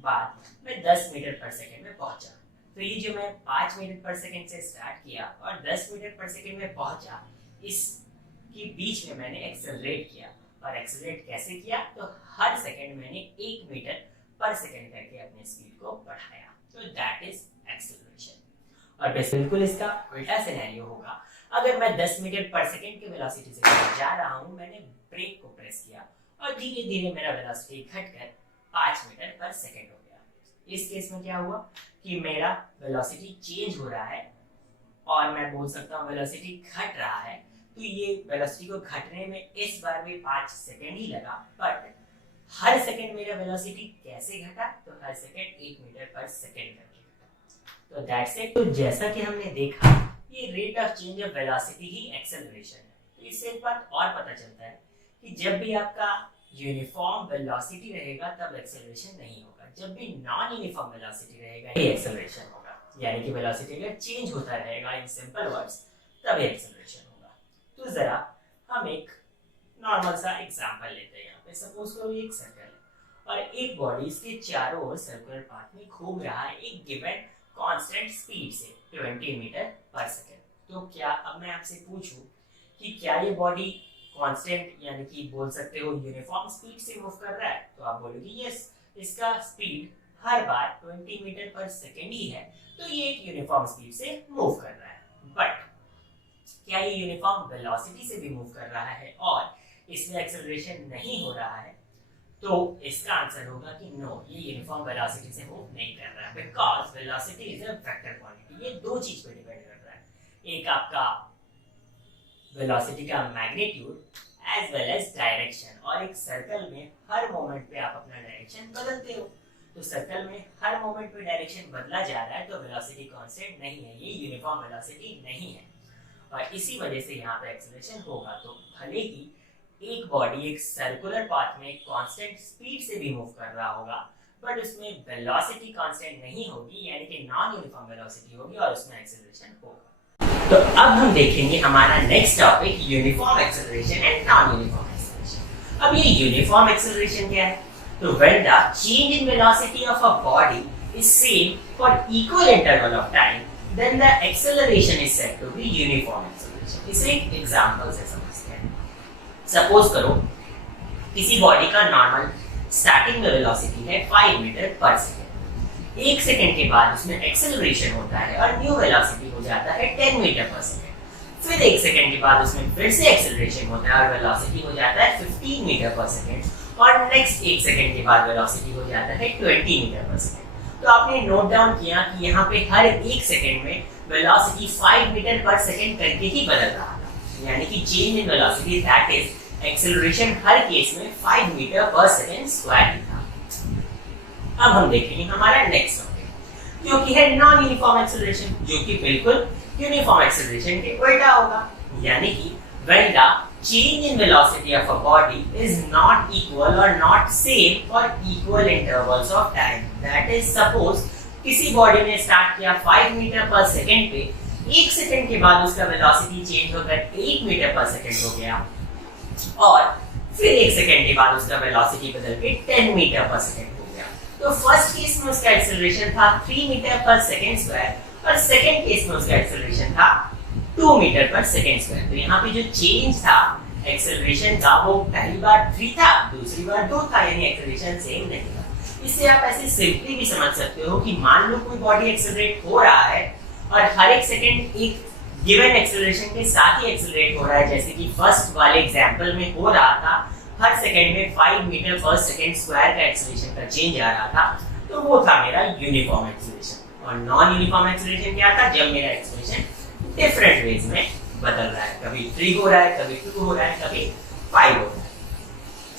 बाद मैं 10 मीटर पर सेकेंड में पहुंचा। तो ये जो मैं 5 मीटर पर सेकेंड से स्टार्ट किया और 10 मीटर पर सेकेंड में पहुंचा, इसके बीच में मैंने एक्सेलरेट किया। और एक्सेलरेट कैसे किया? तो हर सेकेंड मैंने 1 मीटर पर सेकेंड करके अपने स्पीड को बढ़ाया। तो दैट इज एक्सेलरेशन। और बिल्कुल इसका उल्टा सिनेरियो होगा। अगर मैं 10 मीटर पर सेकेंड की वेलोसिटी से जा रहा हूं, मैंने ब्रेक को प्रेस किया और धीरे धीरे मेरा वेलोसिटी घटकर 5 मीटर पर सेकेंड हो गया। इस केस में क्या हुआ कि मेरा वेलोसिटी चेंज हो रहा है और मैं बोल सकता हूँ वेलोसिटी घट रहा है। तो ये वेलोसिटी को घटने में इस बार भी 5 सेकेंड ही लगा, बट हर सेकेंड मेरा वेलोसिटी कैसे घटा? तो हर सेकेंड 1 मीटर पर सेकेंड करके घटा। तो दैट्स इट। तो जैसा कि हमने देखा, ये rate of change of velocity he acceleration है। तो इससे एक बात और पता चलता है कि जब भी आपका यूनिफॉर्म वेलोसिटी रहेगा तब एक्सेलरेशन नहीं होगा। जब भी नॉन यूनिफॉर्म वेलोसिटी रहेगा ये एक्सेलरेशन होगा। यानी कि वेलोसिटी अगर चेंज होता रहेगा इन सिंपल वर्ड्स तब एक्सेलरेशन होगा। तो जरा हम एक नॉर्मल सा एग्जांपल लेते हैं। यहाँ पे सपोज करो एक सर्कल है और एक बॉडी इसके चारों ओर सर्कुलर पाथ में घूम रहा है एक गिवन कांस्टेंट स्पीड से 20 मीटर पर सेकेंड। तो क्या अब मैं आपसे पूछूं कि क्या ये बॉडी कांस्टेंट यानी कि बोल सकते हो यूनिफॉर्म स्पीड से मूव कर रहा है? तो आप बोलोगे यस, इसका स्पीड हर बार 20 मीटर पर सेकेंड ही है, तो ये एक यूनिफॉर्म स्पीड से मूव कर रहा है। बट क्या ये यूनिफॉर्म वेलोसिटी से भी मूव कर रहा है और इसमें एक्सेलरेशन नहीं हो रहा है? तो इसका आंसर होगा कि नो, ये यूनिफॉर्म वेलोसिटी से मूव नहीं कर रहा है, because velocity is a vector quantity. ये दो चीज पे डिपेंड कर रहा है, एक आपका वेलोसिटी का magnitude as well as direction. और एक सर्कल में हर मोमेंट पे आप अपना डायरेक्शन बदलते हो, तो सर्कल में हर मोमेंट पे डायरेक्शन बदला जा रहा है, तो वेलोसिटी कांस्टेंट नहीं है, ये यूनिफॉर्म वेलोसिटी नहीं है। और इसी वजह से यहाँ पे एक्सेलरेशन होगा। तो भले ही एक बॉडी एक सर्कुलर पाथ में कांस्टेंट स्पीड से भी मूव कर रहा होगा, बट उसमें वेलोसिटी कांस्टेंट नहीं होगी, यानी कि नॉन यूनिफॉर्म वेलोसिटी होगी और उसमें एक्सेलरेशन होगा। तो अब हम देखेंगे हमारा next topic, uniform acceleration and non uniform acceleration. अब ये यूनिफॉर्म एक्सेलरेशन क्या है? तो when the change in velocity of a body is same for equal interval of time, then the acceleration is said to be uniform acceleration। इसे एक एग्जांपल से समझते हैं। सपोज करो किसी बॉडी का नॉर्मल स्टार्टिंग में वेलोसिटी है 5 मीटर पर सेकेंड। 1 सेकेंड के बाद उसमें एक्सेलरेशन होता है और न्यू वेलोसिटी हो जाता है 10 मीटर पर सेकेंड। फिर 1 सेकेंड के बाद उसमें फिर से एक्सेलरेशन होता है और वेलोसिटी हो जाता है 15 मीटर पर सेकेंड। और नेक्स्ट 1 सेकेंड के बाद वेलोसिटी हो जाता है 20 मीटर पर सेकेंड। तो आपने नोट डाउन किया कि यहाँ पे हर 1 सेकेंड में वेलोसिटी 5 मीटर पर सेकेंड करके ही बदल रहा था, यानी कि change in velocity that is acceleration her case में 5 मीटर पर सेकेंड स्क्वायर ही था। अब हम देखेंगे हमारा नेक्स्ट टॉपिक जो कि है नॉन यूनिफॉर्म एक्सेलरेशन, जो कि बिल्कुल यूनिफॉर्म एक्सेलरेशन के उल्टा होगा। यानी कि when the change in velocity of a body is not equal or not same for equal intervals of time, that is suppose किसी बॉडी ने स्टार्ट किया 5 मीटर पर सेकेंड पे, 1 सेकेंड के बाद उसका वेलोसिटी चेंज होकर 8 मीटर पर सेकेंड हो गया और फिर 1 सेकेंड के बाद उसका वेलोसिटी बदल के 10 मीटर पर सेकेंड हो गया। तो फर्स्ट केस में उसका एक्सेलरेशन था 3 मीटर पर सेकेंड स्क्वायर और सेकेंड केस में उसका एक्सेलरेशन था 2 मीटर पर सेकेंड स्क्वायर। तो यहाँ पे जो चेंज था एक्सेलरेशन का वो पहली बार 3 था, दूसरी बार 2 था, यानी एक्सेलरेशन सेम नहीं था। इससे आप ऐसे सिंपली भी समझ सकते हो कि मान लो कोई बॉडी एक्सेलरेट हो रहा है और हर एक सेकेंड एक गिवन एक्सेलरेशन के साथ ही एक्सेलरेट हो रहा है, जैसे कि फर्स्ट वाले एग्जांपल में हो रहा था, हर सेकेंड में 5 मीटर पर सेकेंड स्क्वायर का एक्सेलरेशन का चेंज आ रहा था, तो वो था मेरा यूनिफॉर्म एक्सेलरेशन। और नॉन यूनिफॉर्म एक्सेलरेशन क्या था? जब मेरा एक्सेलरेशन डिफरेंट वेज में बदल रहा है, कभी 3 हो रहा है, कभी 2 हो रहा है, कभी 5 हो रहा है।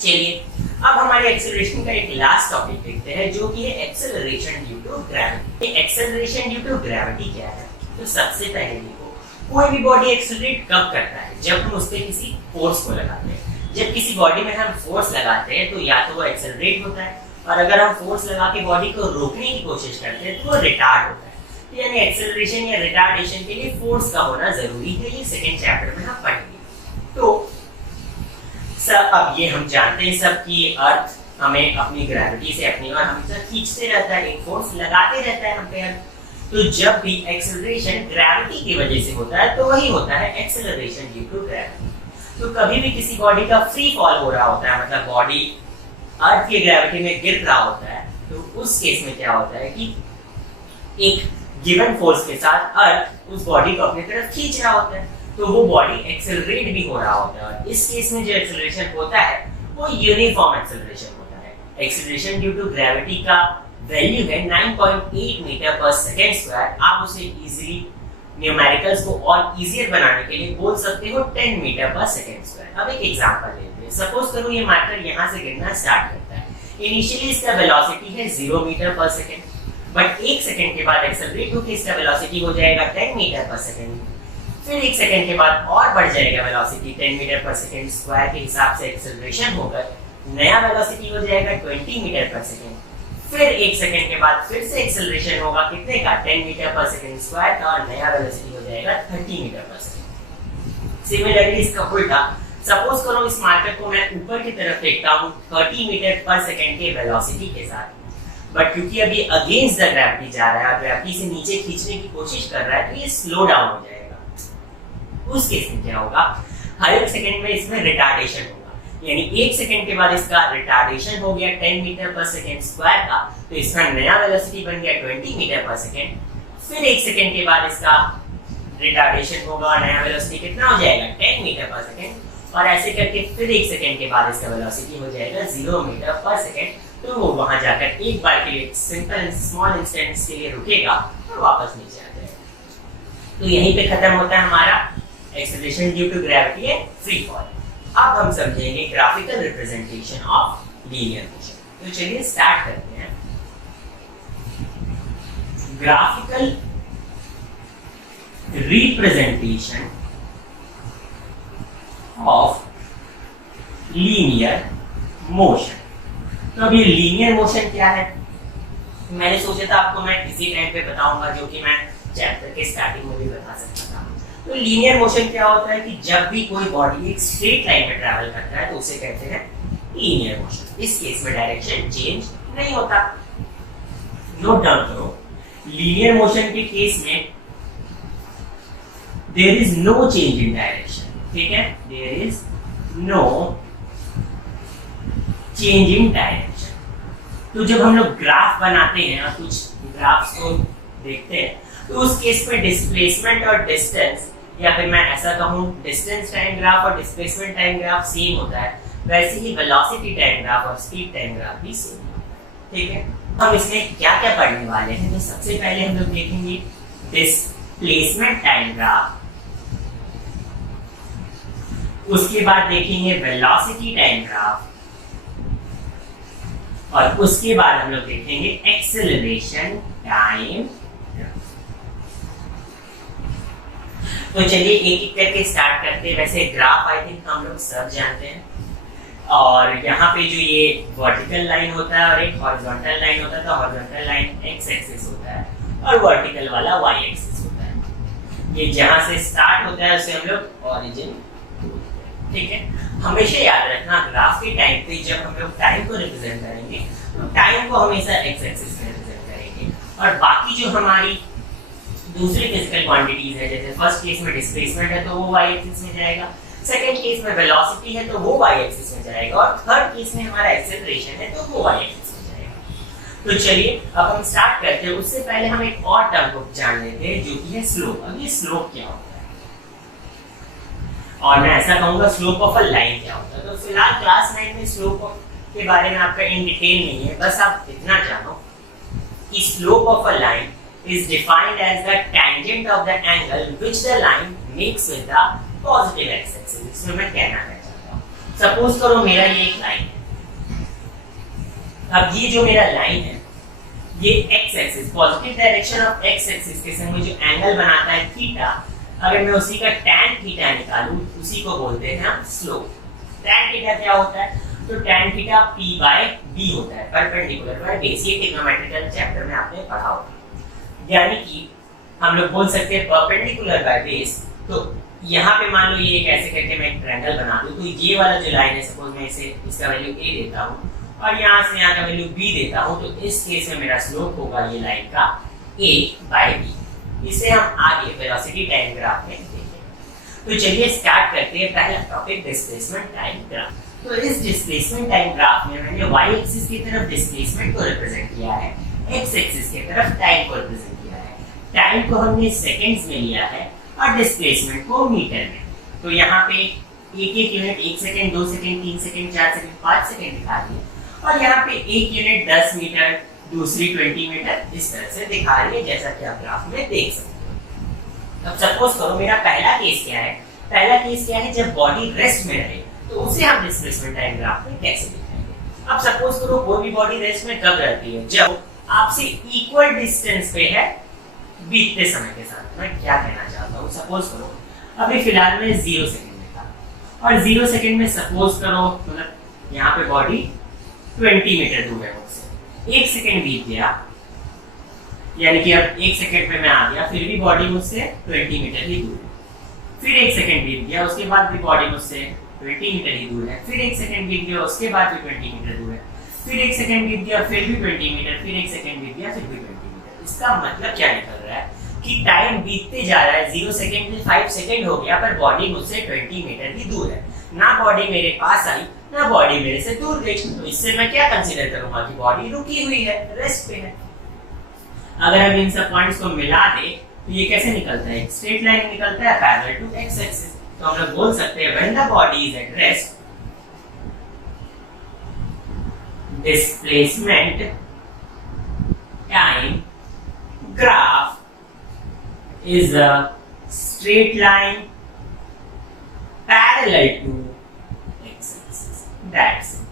चलिए अब हमारे एक्सेलरेशन का एक लास्ट टॉपिक देखते हैं जो कि है acceleration due to gravity. Acceleration due to gravity क्या है? तो सबसे पहले देखो, कोई भी बॉडी एक्सेलरेट कब करता है? जब हम उस पे किसी फोर्स को लगाते हैं। जब किसी बॉडी में हम फोर्स लगाते हैं तो या तो वो एक्सेलरेट होता है, और अगर हम फोर्स लगा के बॉडी को रोकने की कोशिश करते हैं तो वो रिटार्ड होता है। यानी एक्सेलरेशन या रिटार्डेशन के लिए फोर्स का होना जरूरी है। ये सेकंड चैप्टर में हम पढ़ेंगे। तो अब ये हम जानते हैं सब कि अर्थ हमें अपनी ग्रेविटी से अपनी ओर हमेशा खींचते रहता है, एक फोर्स लगाते रहता है हम पे। तो जब भी एक्सेलरेशन ग्रेविटी की वजह से होता है तो वही होता है एक्सेलरेशन ड्यू टू ग्रेविटी। तो कभी भी किसी बॉडी का फ्री फॉल हो रहा होता है, मतलब बॉडी अर्थ की ग्रेविटी में गिर रहा होता है, तो उस केस में क्या होता है कि एक गिवन फोर्स के साथ अर्थ उस बॉडी को अपनी तरफ खींच रहा होता है, तो वो बॉडी एक्सेलरेट भी हो रहा होता है। और इस केस में जो एक्सेलरेशन होता है वो यूनिफॉर्म एक्सेलरेशन होता है। एक्सेलरेशन ड्यू टू ग्रेविटी का वैल्यू है 9.8 मीटर पर सेकंड स्क्वायर। आप उसे इजीली न्यूमेरिकल्स को और इजियर बनाने के लिए बोल सकते हो 10 मीटर पर सेकंड स्क्वायर। अब एक एग्जांपल लेते हैं। सपोज करो ये मार्कर यहाँ से गिरना स्टार्ट करता है। इनिशियली इसका वेलोसिटी है 0 मीटर पर सेकंड, बट 1 सेकंड के बाद एक्सेलरेट होकर इसका वेलोसिटी हो जाएगा 10 मीटर पर सेकंड। फिर 1 सेकंड के बाद और बढ़ जाएगा वेलोसिटी 10 मीटर पर सेकंड स्क्वायर के हिसाब से एक्सेलरेशन होकर नया वेलोसिटी हो जाएगा 20 मीटर पर सेकंड। फिर 1 सेकंड के बाद फिर से एक्सेलरेशन होगा कितने का? 10 मीटर पर सेकंड स्क्वायर का, और नया वेलोसिटी हो जाएगा 30 मीटर पर सेकंड। सिमिलरली इसका उल्टा, सपोज करो इस मार्कर को मैं ऊपर की तरफ फेंकता हूं 30 मीटर पर सेकंड के वेलोसिटी के साथ, बट क्योंकि अभी अगेंस्ट द ग्रेविटी जा रहा है, ग्रेविटी से नीचे खींचने की कोशिश कर रहा है, तो ये स्लो डाउन हो जाएगा। उस केस में क्या होगा? हर एक सेकंड में इसमें रिटार्डेशन होगा, यानी 1 सेकंड के बाद इसका रिटार्डेशन हो गया 10 मीटर पर सेकंड स्क्वायर का, तो इसका नया वेलोसिटी बन गया 20 मीटर पर सेकंड। फिर 1 सेकंड के बाद इसका रिटार्डेशन होगा, नया वेलोसिटी कितना हो जाएगा? 10 मीटर पर सेकंड। और ऐसे करके फिर 1 सेकंड के बाद इसका वेलोसिटी हो जाएगा 0 मीटर पर सेकंड। तो वो वहां जाकर एक बार के लिए सिंपल स्मॉल इंस्टेंट्स के लिए रुकेगा और वापस नीचे आ जाएगा। तो यहीं पे खत्म होता है हमारा acceleration due to gravity and free fall. अब हम समझेंगे graphical representation of linear motion. तो चलिए स्टार्ट करते हैं। Graphical representation of linear motion. तो अभी लीनियर मोशन क्या है? मैंने सोचा था आपको मैं किसी टाइम पे बताऊंगा, जो कि मैं चैप्टर के स्टार्टिंग में भी बता सकता था। तो लीनियर मोशन क्या होता है कि जब भी कोई बॉडी एक स्ट्रेट लाइन में ट्रैवल करता है तो उसे कहते हैं लीनियर मोशन। इस केस में डायरेक्शन चेंज नहीं होता। नोट डाउन करो, लीनियर मोशन के केस में there is no change in direction. ठीक है, there is no change in direction. तो जब हम लोग ग्राफ बनाते हैं और कुछ ग्राफ्स को देखते हैं तो उस केस में डिस्प्लेसमेंट और डिस्टेंस, या फिर मैं ऐसा कहूं डिस्टेंस टाइम ग्राफ और डिस्प्लेसमेंट टाइम ग्राफ सेम होता है, वैसे ही वेलोसिटी टाइम ग्राफ और स्पीड टाइम ग्राफ भी सेम होता है। ठीक है, हम इसमें क्या क्या पढ़ने वाले हैं? तो सबसे पहले हम लोग देखेंगे डिस्प्लेसमेंट टाइम ग्राफ, उसके बाद देखेंगे वेलोसिटी टाइम ग्राफ, और उसके बाद हम लोग देखेंगे एक्सेलरेशन टाइम। तो चलिए एक एक करके स्टार्ट करते हैं। वैसे ग्राफ आई थिंक हम लोग सब जानते हैं, और यहाँ पे जो ये वर्टिकल लाइन होता है और एक हॉरिजॉन्टल लाइन होता है, तो हॉरिजॉन्टल लाइन एक्स एक्सिस होता है और वर्टिकल वाला वाई एक्सिस होता है। ये जहाँ से स्टार्ट होता है उसे हम लोग ओरिजिन। ठीक है, हमेशा याद रखना ग्राफ के टाइम पे जब हम लोग टाइम को रिप्रेजेंट करेंगे तो टाइम को हमेशा एक्स एक्सिस में रिप्रेजेंट करेंगे, और बाकी जो हमारी दूसरी फिजिकल क्वांटिटीज है, जैसे फर्स्ट केस में डिस्प्लेसमेंट है तो वो वाई एक्सिस में जाएगा, सेकंड केस में वेलोसिटी है तो वो वाई एक्सिस में जाएगा, और थर्ड केस में हमारा एक्सेलरेशन है तो वो वाई एक्सिस में जाएगा। तो चलिए अब हम स्टार्ट करते हैं। उससे पहले हम एक और टर्म को जान लेते हैं जो कि है स्लोप। अब ये स्लोप क्या होता है, और मैं ऐसा कहूंगा स्लोप ऑफ अ लाइन क्या होता है। तो फिलहाल क्लास 9 में स्लोप के बारे में आपका इन डिटेल नहीं है, बस आप इतना जानो कि slope of a line is defined as the tangent of the angle which the line makes with the positive x-axis। इसमें मैं कहना चाहता हूँ, सपोज करो मेरा ये एक लाइन है, अब ये जो मेरा लाइन है, ये x axis, positive direction of x axis के संग में जो एंगल बनाता है थीटा, अगर मैं उसी का tan थीटा निकालूं, उसी को बोलते हैं हम स्लोप। tan थीटा क्या होता है? तो tan theta p by b होता है, परपेंडिकुलर बाय बेस। ये ट्रिग्नोमेट्रिकल चैप्टर में आपने पढ़ा होगा। यानी कि हम लोग बोल सकते हैं परपेंडिकुलर बाय बेस। तो यहाँ पे मान लो ये एक ऐसे करके मैं एक ट्रायंगल बना दूं, तो ये वाला जो लाइन है, सपोज मैं इसे इसका वैल्यू a देता हूँ और यहाँ से यहाँ का वैल्यू b देता हूँ, तो इस केस में मेरा स्लोप होगा ये लाइन का a बाय b। इसे हम आगे वेलोसिटी टाइम ग्राफ में देखेंगे। तो चलिए स्टार्ट करते हैं पहला टॉपिक, डिस्प्लेसमेंट टाइम ग्राफ। तो इस डिस्प्लेसमेंट टाइम ग्राफ में मैंने y एक्सिस की तरफ डिस्प्लेसमेंट को रिप्रेजेंट किया है, x एक्सिस की तरफ टाइम को रिप्रेजेंट किया है। टाइम को हमने सेकंड्स में लिया है और डिस्प्लेसमेंट को मीटर में। तो यहाँ पे एक एक unit 1 second, 2 second, 3 second, 4 second, 5 second दिखा रही है, और यहाँ पे एक यूनिट 10 मीटर, दूसरी 20 मीटर, इस तरह से दिखा रही है, जैसा कि आप ग्राफ में देख सकते हो। अब सपोज करो मेरा पहला केस क्या है? पहला केस क्या है? जब बॉडी रेस्ट में रहे, तो उसे हम डिस्प्लेसमेंट टाइम ग्राफ में कैसे दिखाएंगे? अब सपोज करो कोई भी बॉडी रेस्ट में कब रहती है? जब आपसे इक्वल डिस्टेंस पे है बीतते समय के साथ। मैं क्या कहना चाहता हूँ, सपोज करो अभी फिलहाल में 0 सेकंड में था, और 0 सेकंड में सपोज करो मतलब यहाँ पे बॉडी 20 मीटर दूर है मुझसे। 1 सेकंड बीत गया, यानी कि अब 1 सेकंड पे मैं आ गया, फिर भी बॉडी मुझसे 20 मीटर ही दूर है। फिर 1 सेकंड बीत गया, उसके बाद भी बॉडी मुझसे 20 मीटर ही दूर है। फिर 1 सेकंड बीत गया, उसके बाद भी 20 मीटर दूर है। फिर 1 सेकंड बीत गया, फिर भी 20 मीटर, फिर 1 सेकंड बीत गया, फिर भी 20 मीटर। इसका मतलब क्या निकल रहा है कि टाइम बीतते जा रहा है, 0 सेकंड में 5 सेकंड हो गया, पर बॉडी मुझसे 20 मीटर ही दूर है। ना बॉडी मेरे पास आई, ना बॉडी मेरे से दूर गई। तो इससे मैं क्या कंसीडर करूंगा कि बॉडी रुकी हुई है, रेस्ट पे है। अगर हम इन सब पॉइंट्स को मिला दे तो ये कैसे निकलता है? एक स्ट्रेट लाइन निकलता है पैरेलल टू एक्स एक्सिस। तो हम लोग बोल सकते हैं when the body is at rest, displacement time graph is a straight line parallel to x-axis. That's it.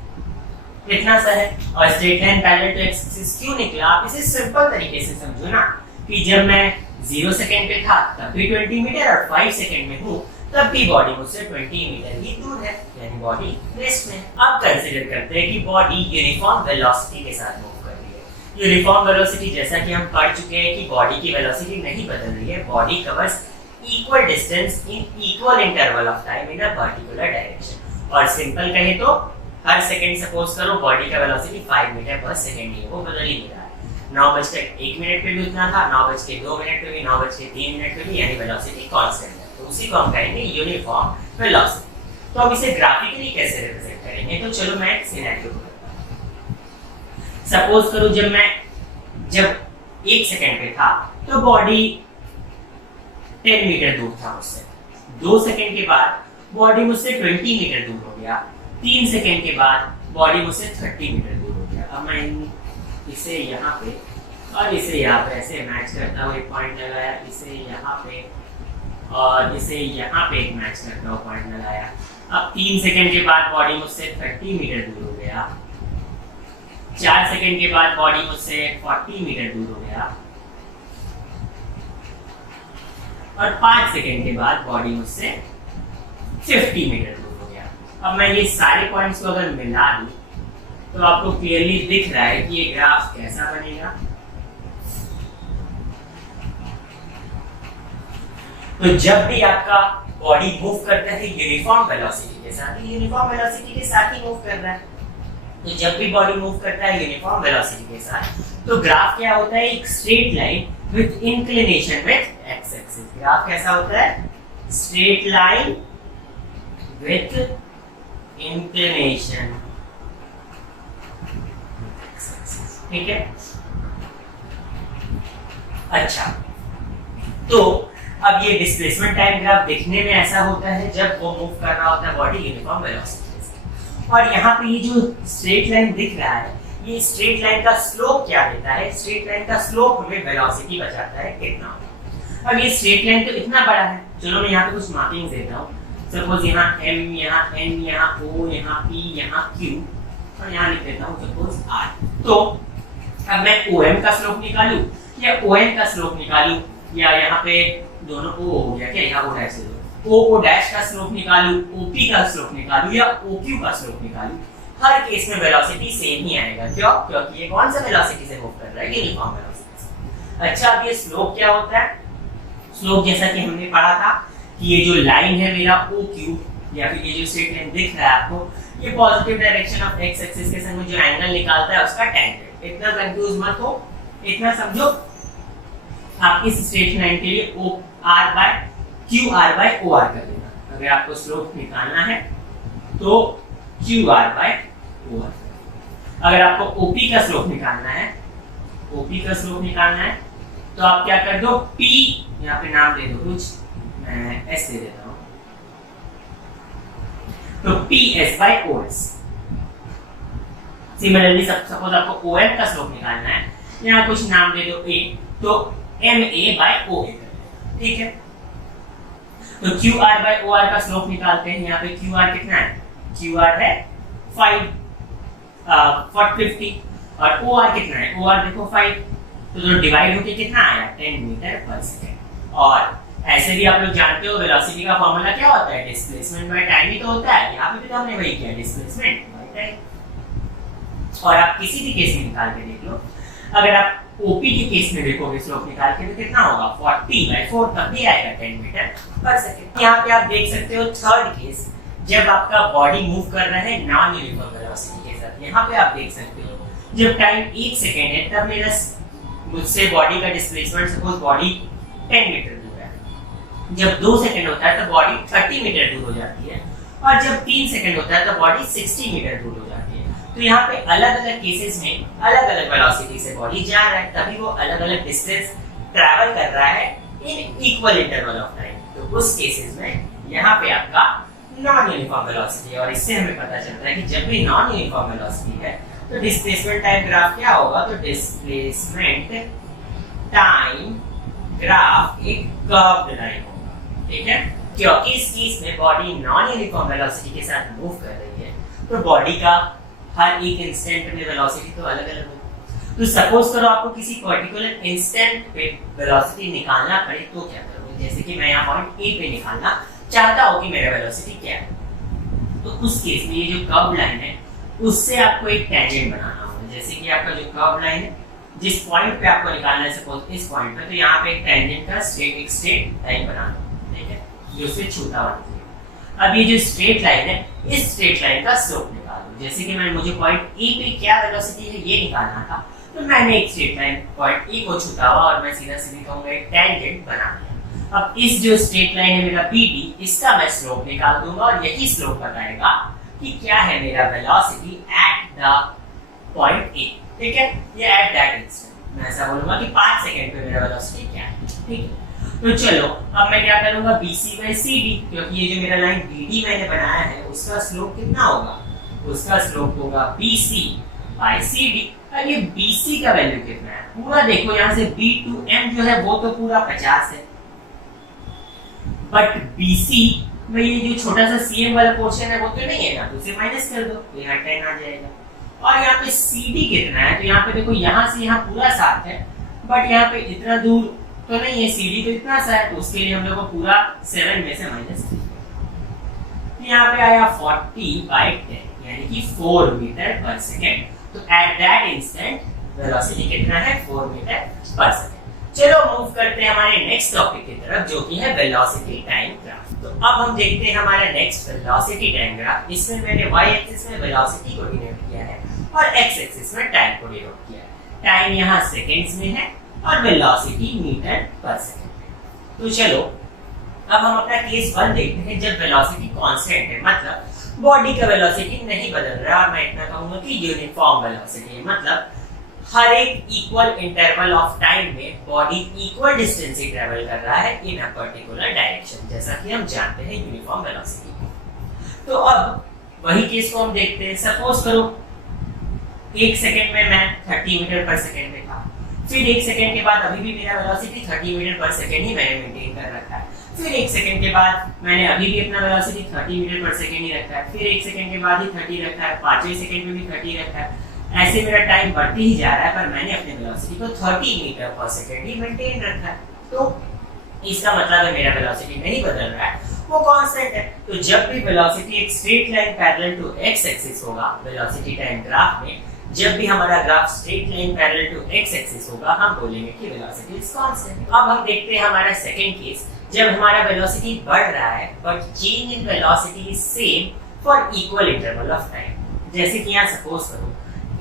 इतना सा है। और straight line parallel to x-axis क्यों निकला? आप इसे सिंपल तरीके से समझो ना, कि जब मैं 0 सेकंड पे था तब भी 20 मीटर, और 5 सेकंड में हूँ तब भी बॉडी मुझसे 20 मीटर ही दूर है, यानी बॉडी रेस्ट में। अब कंसीडर करते हैं कि बॉडी यूनिफॉर्म वेलोसिटी के साथ मूव कर रही है। यूनिफॉर्म वेलोसिटी, जैसा कि हम पढ़ चुके हैं कि बॉडी की वेलोसिटी नहीं बदल रही है, body covers equal distance in equal interval of time in a particular direction. और सिंपल कहे तो हर सेकंड सपोज करो बॉडी का वेलोसिटी 5 मीटर पर सेकंड ही है, वो बदल ही नहीं रहा है। 9:01 पे भी उतना था, 9:02 पे भी, 9:03 पे भी, यानी वेलोसिटी कांस्टेंट है। तो उसी को हम कहेंगे यूनिफॉर्म वेलोसिटी। तो अब इसे ग्राफिकली कैसे रिप्रेजेंट करेंगे? तो चलो मैं एक सिनेरियो बताता हूं। सपोज करो जब 1 सेकंड पे था तो बॉडी 10 मीटर दूर था मुझसे। 2 सेकंड के बाद बॉडी मुझसे 20 मीटर दूर हो गया। 3 सेकंड के बाद बॉडी मुझसे 30 मीटर दूर हो गया। अब मैं इसे यहाँ पे और इसे यहाँ पे ऐसे मैच करता हूँ, एक पॉइंट लगाया, इसे यहाँ पे और इसे यहाँ पे एक मैच करता हूँ, पॉइंट लगाया। अब 3 सेकंड के बाद बॉडी मुझसे 30 मीटर दूर हो गया। 4 सेकंड के बाद बॉडी मुझसे 40 मीटर दूर हो गया, और 5 सेकंड के बाद बॉडी मुझसे 50 मीटर दूर हो गया। अब मैं ये सारे पॉइंट्स को अगर मिला दूं तो आपको क्लियरली दिख रहा है कि ये ग्राफ कैसा बनेगा। तो जब भी आपका बॉडी मूव करता है यूनिफॉर्म वेलोसिटी के साथ, यूनिफॉर्म वेलोसिटी के साथ ही मूव कर रहा है, तो जब भी बॉडी मूव करता है यूनिफॉर्म वेलोसिटी के साथ, तो ग्राफ क्या होता है? एक straight line with inclination with X axis. Graph कैसा होता है? स्ट्रेट लाइन विद इंक्लिनेशन, ठीक है। अच्छा, तो अब ये डिस्प्लेसमेंट टाइम ग्राफ दिखने में ऐसा होता है जब वो मूव कर रहा होता है बॉडी यूनिफॉर्म वेलोसिटी से। और यहाँ पे ये जो स्ट्रेट लाइन दिख रहा है, ये स्ट्रेट लाइन का स्लोप क्या देता है? स्ट्रेट लाइन का स्लोप हमें वेलोसिटी बताता है कितना। अब ये स्ट्रेट लाइन तो इतना बड़ा है, चलो मैं यहाँ पे कुछ मार्किंग देता हूँ। सपोज यहाँ M, यहाँ N, यहाँ O, यहाँ P, यहाँ Q, और यहाँ लिख देता हूँ सपोज r। तो अब मैं OM का स्लोप निकालूं या ON का स्लोप निकालूं, या यहाँ पे दोनों O हो गया क्या, यहाँ O डैश है, O डैश का स्लोप निकालूं, OP का स्लोप निकालूं या OQ का स्लोप निकालूं, हर केस में वेलोसिटी सेम ही आएगा। क्यों? क्योंकि ये कौन सा वेलोसिटी से मूव कर रहा है, यूनिफॉर्म वेलोसिटी से। अच्छा, अब ये स्लोप क्या होता है? स्लोप जैसा कि हमने पढ़ा था कि ये जो लाइन है मेरा OQ, या फिर ये जो स्ट्रेट लाइन दिख रहा है आपको, ये positive direction of x axis के संग में जो एंगल निकालता है उसका टेंजेंट। इतना कंफ्यूज मत हो, इतना समझो। आप इस स्ट्रेट लाइन के लिए QR by OR कर लेना। अगर आपको स्लोप निकालना है तो QR by OR। अगर आपको OP का स्लोप निकालना है, OP का स्लोप निकालना है तो आप क्या कर दो, P यहाँ पे नाम दे दो कुछ, मैं S दे देता हूँ, तो PS by OS। Similarly suppose आपको OM का स्लोप निकालना है, यहाँ कुछ नाम दे दो A, तो MA by OA। ठीक है, तो QR by OR का स्लोप निकालते हैं। यहाँ पे QR कितना है, QR है 50 और OR कितना है, OR देखो 5, तो जो डिवाइड होके कितना आया 10 मीटर पर सेकेंड। और ऐसे भी आप लोग जानते हो वेलोसिटी का फॉर्मूला क्या होता है, डिस्प्लेसमेंट बाय टाइम ही तो होता है। यहाँ पे भी तो हमने वही किया, डिस्प्लेसमेंट बाय टाइम। और आप किसी भी केस में निकाल के देख लो, अगर आप ओपी के केस में देखोगे स्लोप निकाल के तो कितना होगा 40/4, तब भी आएगा 10 मीटर पर सेकेंड। यहाँ पे आप देख सकते हो थर्ड केस, जब आपका बॉडी मूव कर रहा है नॉन यूनिफॉर्म वेलोसिटी के साथ। यहाँ पे आप देख सकते हो जब टाइम 1 सेकेंड है तब मेरा मुझसे बॉडी का डिस्प्लेसमेंट, सपोज बॉडी 10 मीटर दूर है। जब 2 सेकेंड होता है तो बॉडी 30 मीटर दूर हो जाती है, और जब 3 सेकेंड होता है तो बॉडी 60 मीटर दूर हो जाती है। तो यहाँ पे अलग अलग केसेस में अलग अलग वेलोसिटी से बॉडी जा रहा है, तभी वो अलग अलग डिस्टेंस ट्रैवल कर रहा है in equal interval of time. तो उस केसेस में यहाँ पे आपका नॉन यूनिफॉर्म वेलोसिटी है। और इससे हमें पता चलता है कि जब भी नॉन यूनिफॉर्म वेलोसिटी है तो डिस्प्लेसमेंट टाइम ग्राफ क्या होगा, तो डिस्प्लेसमेंट टाइम ग्राफ एक कर्व्ड लाइन होगा। ठीक है, क्योंकि इस केस में बॉडी नॉन यूनिफॉर्म वेलोसिटी के साथ मूव कर रही है, तो बॉडी का हर एक इंस्टेंट में वेलोसिटी तो अलग अलग होगी। तो सपोज करो आपको किसी पर्टिकुलर इंस्टेंट पे वेलोसिटी निकालना पड़े तो क्या करोगे, जैसे कि मैं यहाँ पॉइंट ए पे निकालना चाहता हूँ कि मेरा वेलोसिटी क्या है, तो उस केस में ये जो कर्व लाइन है उससे आपको एक टेंजेंट बनाना होगा। जैसे कि आपका जो कर्व लाइन है, जिस पॉइंट पे आपको निकालना है, सपोज इस पॉइंट पे, तो यहाँ पे एक टेंजेंट का स्ट्रेट लाइन बनाना, ठीक है, जो उससे छूता हुआ निकलेगा। अब ये जो स्ट्रेट लाइन है, इस स्ट्रेट लाइन का स्लोप निकालो। जैसे कि मुझे पॉइंट ए पे क्या वेलोसिटी है ये निकालना था, तो मैंने एक स्ट्रेट लाइन पॉइंट ए को छूता हुआ और मैं सीधा सीधी कहूंगा एक टेंजेंट बना लिया। अब इस जो स्ट्रेट लाइन है मेरा BD, इसका मैं स्लोप निकाल दूंगा और यही स्लोप बताएगा कि क्या है मेरा velocity at the point A. ठीक है, ये एट दैट इंस्टेंट मैं ऐसा बोलूंगा कि 5 सेकंड पे मेरा वेलोसिटी क्या है। ठीक है, तो चलो अब मैं क्या करूंगा BC/CD, क्योंकि ये जो मेरा लाइन BD मैंने बनाया है उसका स्लोप कितना होगा, उसका स्लोप होगा BC/CD। अब ये BC का वैल्यू कितना है, पूरा देखो यहाँ से B to M जो है वो तो पूरा 50 है, बट BC में ये जो छोटा सा CM वाला पोर्शन है वो तो नहीं है ना, तो उसे माइनस कर दो तो यहाँ 10 आ जाएगा। और यहाँ पे CD कितना है, तो यहाँ पे देखो यहाँ से यहाँ पूरा 7 है, बट यहाँ पे इतना दूर तो नहीं है, CD तो इतना सा है, तो उसके लिए हम लोग को पूरा 7 में से माइनस कर दिया। यहाँ पे आया 40/10 यानी कि 4 मीटर पर सेकेंड। तो एट दैट इंस्टेंट वेलोसिटी कितना है, 4 मीटर पर सेकेंड। चलो मूव करते हैं हमारे नेक्स्ट टॉपिक की तरफ, जो कि है वेलोसिटी टाइम ग्राफ। तो अब हम देखते हैं हमारा नेक्स्ट वेलोसिटी टाइम ग्राफ। इसमें मैंने y एक्सिस में वेलोसिटी को डिनोट किया है और x एक्सिस में टाइम को डिनोट किया है। टाइम यहाँ सेकंड्स में है और वेलोसिटी मीटर पर सेकंड। तो चलो अब हम अपना केस 1 देखते हैं, जब वेलोसिटी कांस्टेंट है, मतलब बॉडी का वेलोसिटी नहीं बदल रहा, और मैं इतना कहूंगा कि यूनिफॉर्म वेलोसिटी है, मतलब हर एक इक्वल इंटरवल ऑफ टाइम में बॉडी इक्वल डिस्टेंस ही ट्रैवल कर रहा है इन अ पर्टिकुलर डायरेक्शन, जैसा कि हम जानते हैं यूनिफॉर्म वेलोसिटी। तो अब वही केस को हम देखते हैं। सपोज करो 1 सेकंड में मैं 30 मीटर पर सेकंड में था, फिर 1 सेकंड के बाद अभी भी मेरा वेलोसिटी 30 मीटर पर सेकंड ही मैंने मेंटेन कर रखा है। फिर 1 सेकंड के बाद मैंने अभी भी अपना वेलोसिटी 30 मीटर पर सेकंड ही रखा है, फिर 1 सेकंड के बाद ही 30 रखा है, 5वें सेकंड में भी 30 रखा है। ऐसे मेरा टाइम बढ़ती ही जा रहा है, पर मैंने अपने वेलोसिटी को 30 मीटर पर सेकंड ही मेंटेन रखा है। तो इसका मतलब है मेरा वेलोसिटी नहीं बदल रहा है, वो कांस्टेंट है। तो जब भी वेलोसिटी एक straight line parallel to X axis होगा वेलोसिटी टाइम ग्राफ में, जब भी हमारा graph straight line parallel to X axis होगा, हम बोलेंगे कि वेलोसिटी इज कांस्टेंट। अब हम देखते हैं हमारा सेकंड केस, जब हमारा वेलोसिटी बढ़ रहा है but change in velocity is same for equal interval of time. जैसे कि यहाँ सपोज करो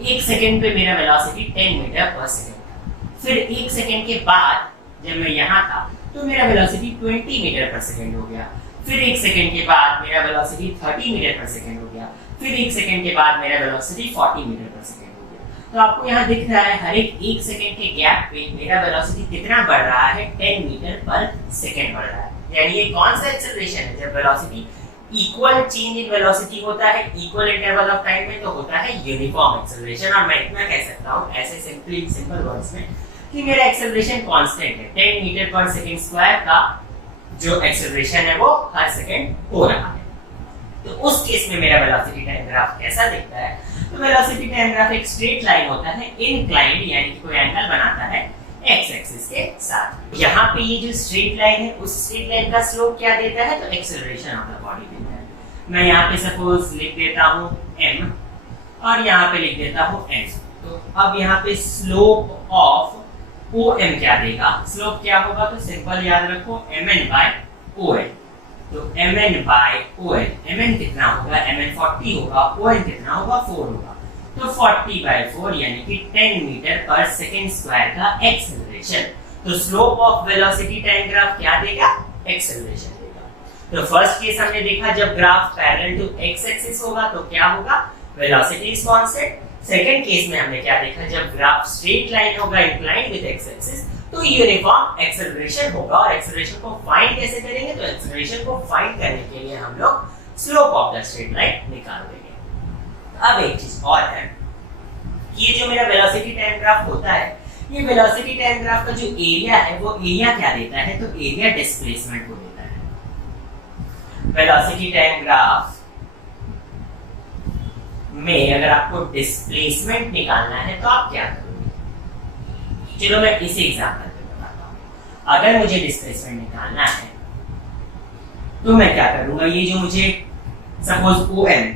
1 सेकंड पे मेरा वेलोसिटी 10 मीटर पर सेकंड था, फिर 1 सेकंड के बाद जब मैं यहाँ था तो मेरा वेलोसिटी 20 मीटर पर सेकंड हो गया, फिर 1 सेकंड के बाद मेरा वेलोसिटी 30 मीटर पर सेकंड हो गया, फिर 1 सेकंड के बाद मेरा वेलोसिटी 40 मीटर पर सेकंड हो गया। तो आपको यहाँ दिख रहा है हर एक 1 सेकंड के गैप पे मेरा वेलोसिटी कितना बढ़ रहा है, 10 मीटर पर सेकंड बढ़ रहा है। यानी ये कौन सा एक्सेलरेशन है? जब velocity equal change in velocity होता है इक्वल इंटरवल ऑफ टाइम में, तो होता है यूनिफॉर्म एक्सेलरेशन। और मैं इतना कह सकता हूँ ऐसे सिंपल वर्ड्स में कि मेरा एक्सेलरेशन कांस्टेंट है। 10 मीटर पर सेकंड स्क्वायर का जो एक्सेलरेशन है वो हर सेकंड हो रहा है। तो उस केस में मेरा वेलोसिटी टाइम ग्राफ कैसा दिखता है? तो वेलोसिटी टाइम ग्राफ एक स्ट्रेट लाइन होता है, इंक्लाइंड यानी कि कोई एंगल बनाता है एक्स एक्सिस के साथ। यहाँ पे ये जो स्ट्रेट लाइन है उस स्ट्रेट लाइन का स्लोप क्या देता है? तो एक्सेलरेशन ऑफ द बॉडी देता है। मैं यहाँ पे सपोज लिख देता हूँ m और यहाँ पे लिख देता हूँ n। तो अब यहाँ पे स्लोप ऑफ OM क्या देगा? स्लोप क्या होगा? तो सिंपल याद रखो mn बाय OL। तो mn बाय OL, mn कितना होगा? mn 40 होगा, OL कितना होगा? 4 होगा। तो 40 बाय 4 यानी कि 10 मीटर पर सेकंड स्क्वायर का एक्सेलरेशन। तो slope of velocity time graph क्या देगा? एक्सेलरेशन देगा। तो फर्स्ट केस हमने देखा जब graph parallel to X axis होगा तो क्या होगा? Velocity is constant. Second case में हमने क्या देखा? जब ग्राफ स्ट्रेट लाइन होगा इंक्लाइंड विद एक्स एक्सिस तो यूनिफॉर्म एक्सेलरेशन होगा। और एक्सेलरेशन को फाइंड कैसे करेंगे? तो एक्सेलरेशन को फाइंड करने के लिए हम लोग slope of the straight line निकाल देंगे। अब एक चीज और है, ये जो मेरा वेलोसिटी टाइम ग्राफ होता है, ये वेलोसिटी टाइम ग्राफ का जो एरिया है वो एरिया क्या देता है? तो एरिया डिस्प्लेसमेंट को देता है। वेलोसिटी टाइम ग्राफ में अगर आपको डिस्प्लेसमेंट निकालना है तो आप क्या करोगे? चलो मैं इसी एग्जांपल पे बताता हूं। अगर मुझे डिस्प्लेसमेंट निकालना है तो मैं क्या करूंगा? ये जो मुझे सपोज OM,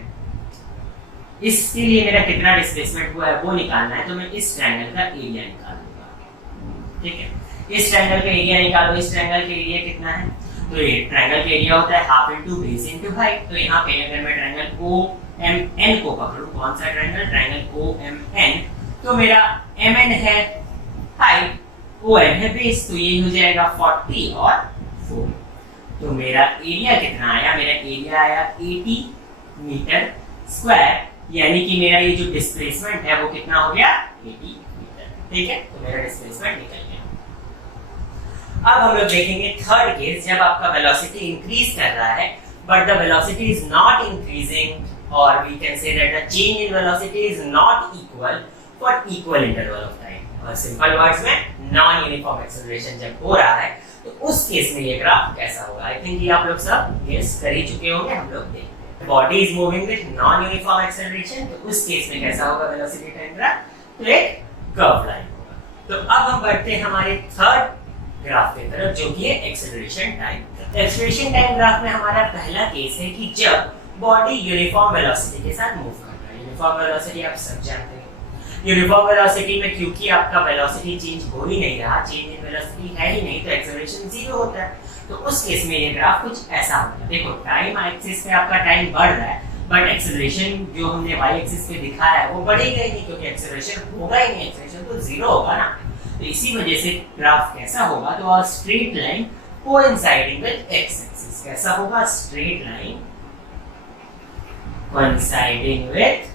इसके लिए मेरा कितना डिस्प्लेसमेंट हुआ है वो निकालना है, तो मैं इस ट्रायंगल का एरिया निकालूंगा। ठीक है, इस ट्रायंगल का एरिया निकालो। इस ट्रायंगल का एरिया कितना है? तो ये ट्रायंगल का एरिया होता है half into base into height. तो यहाँ पे अगर मैं ट्रायंगल OMN को पकड़ूं, कौन सा ट्रायंगल? Triangle OMN। तो मेरा MN है हाइट, OM है बेस, तो ये हो जाएगा 40 और 4। तो मेरा एरिया कितना आया? मेरा एरिया आया 80 मीटर स्क्वायर, यानी कि मेरा ये जो डिस्प्लेसमेंट है वो कितना हो गया? 80 मीटर। ठीक है, तो मेरा डिस्प्लेसमेंट निकल गया। अब हम लोग देखेंगे थर्ड केस, जब आपका वेलोसिटी इंक्रीज कर रहा है but the velocity is not increasing, और we can say that the change in velocity is not equal for equal interval of time. और सिंपल वर्ड्स में नॉन यूनिफॉर्म एक्सेलरेशन जब हो रहा है तो उस केस में ये ग्राफ कैसा होगा? आई थिंक ये आप लोग सब गेस कर ही चुके होंगे। हम लोग देखते हैं body is moving with non uniform acceleration, तो उस केस में कैसा होगा वेलोसिटी टाइम ग्राफ? तो एक कर्व लाइन होगा। तो अब हम बढ़ते हैं हमारे थर्ड ग्राफ की तरफ, जो कि है acceleration time. Acceleration time graph में हमारा पहला केस है कि जब बॉडी यूनिफॉर्म वेलोसिटी के साथ मूव कर रहा है। यूनिफॉर्म वेलोसिटी आप सब जानते हैं। यूनिफॉर्म वेलोसिटी में क्योंकि आपका वेलोसिटी चेंज हो ही नहीं रहा, चेंज इन वेलोसिटी है ही नहीं, तो एक्सेलरेशन 0 होता है। तो उस केस में ये ग्राफ कुछ ऐसा होता है। देखो टाइम एक्सिस पे आपका टाइम बढ़ रहा है बट एक्सेलरेशन जो हमने y एक्सिस पे दिखाया है वो बढ़ेगा ही नहीं, क्योंकि एक्सेलरेशन होगा ही नहीं, एक्सेलरेशन तो 0 होगा ना। तो इसी वजह से ग्राफ कैसा होगा? तो a straight line coinciding with x axis. कैसा होगा? Straight line coinciding with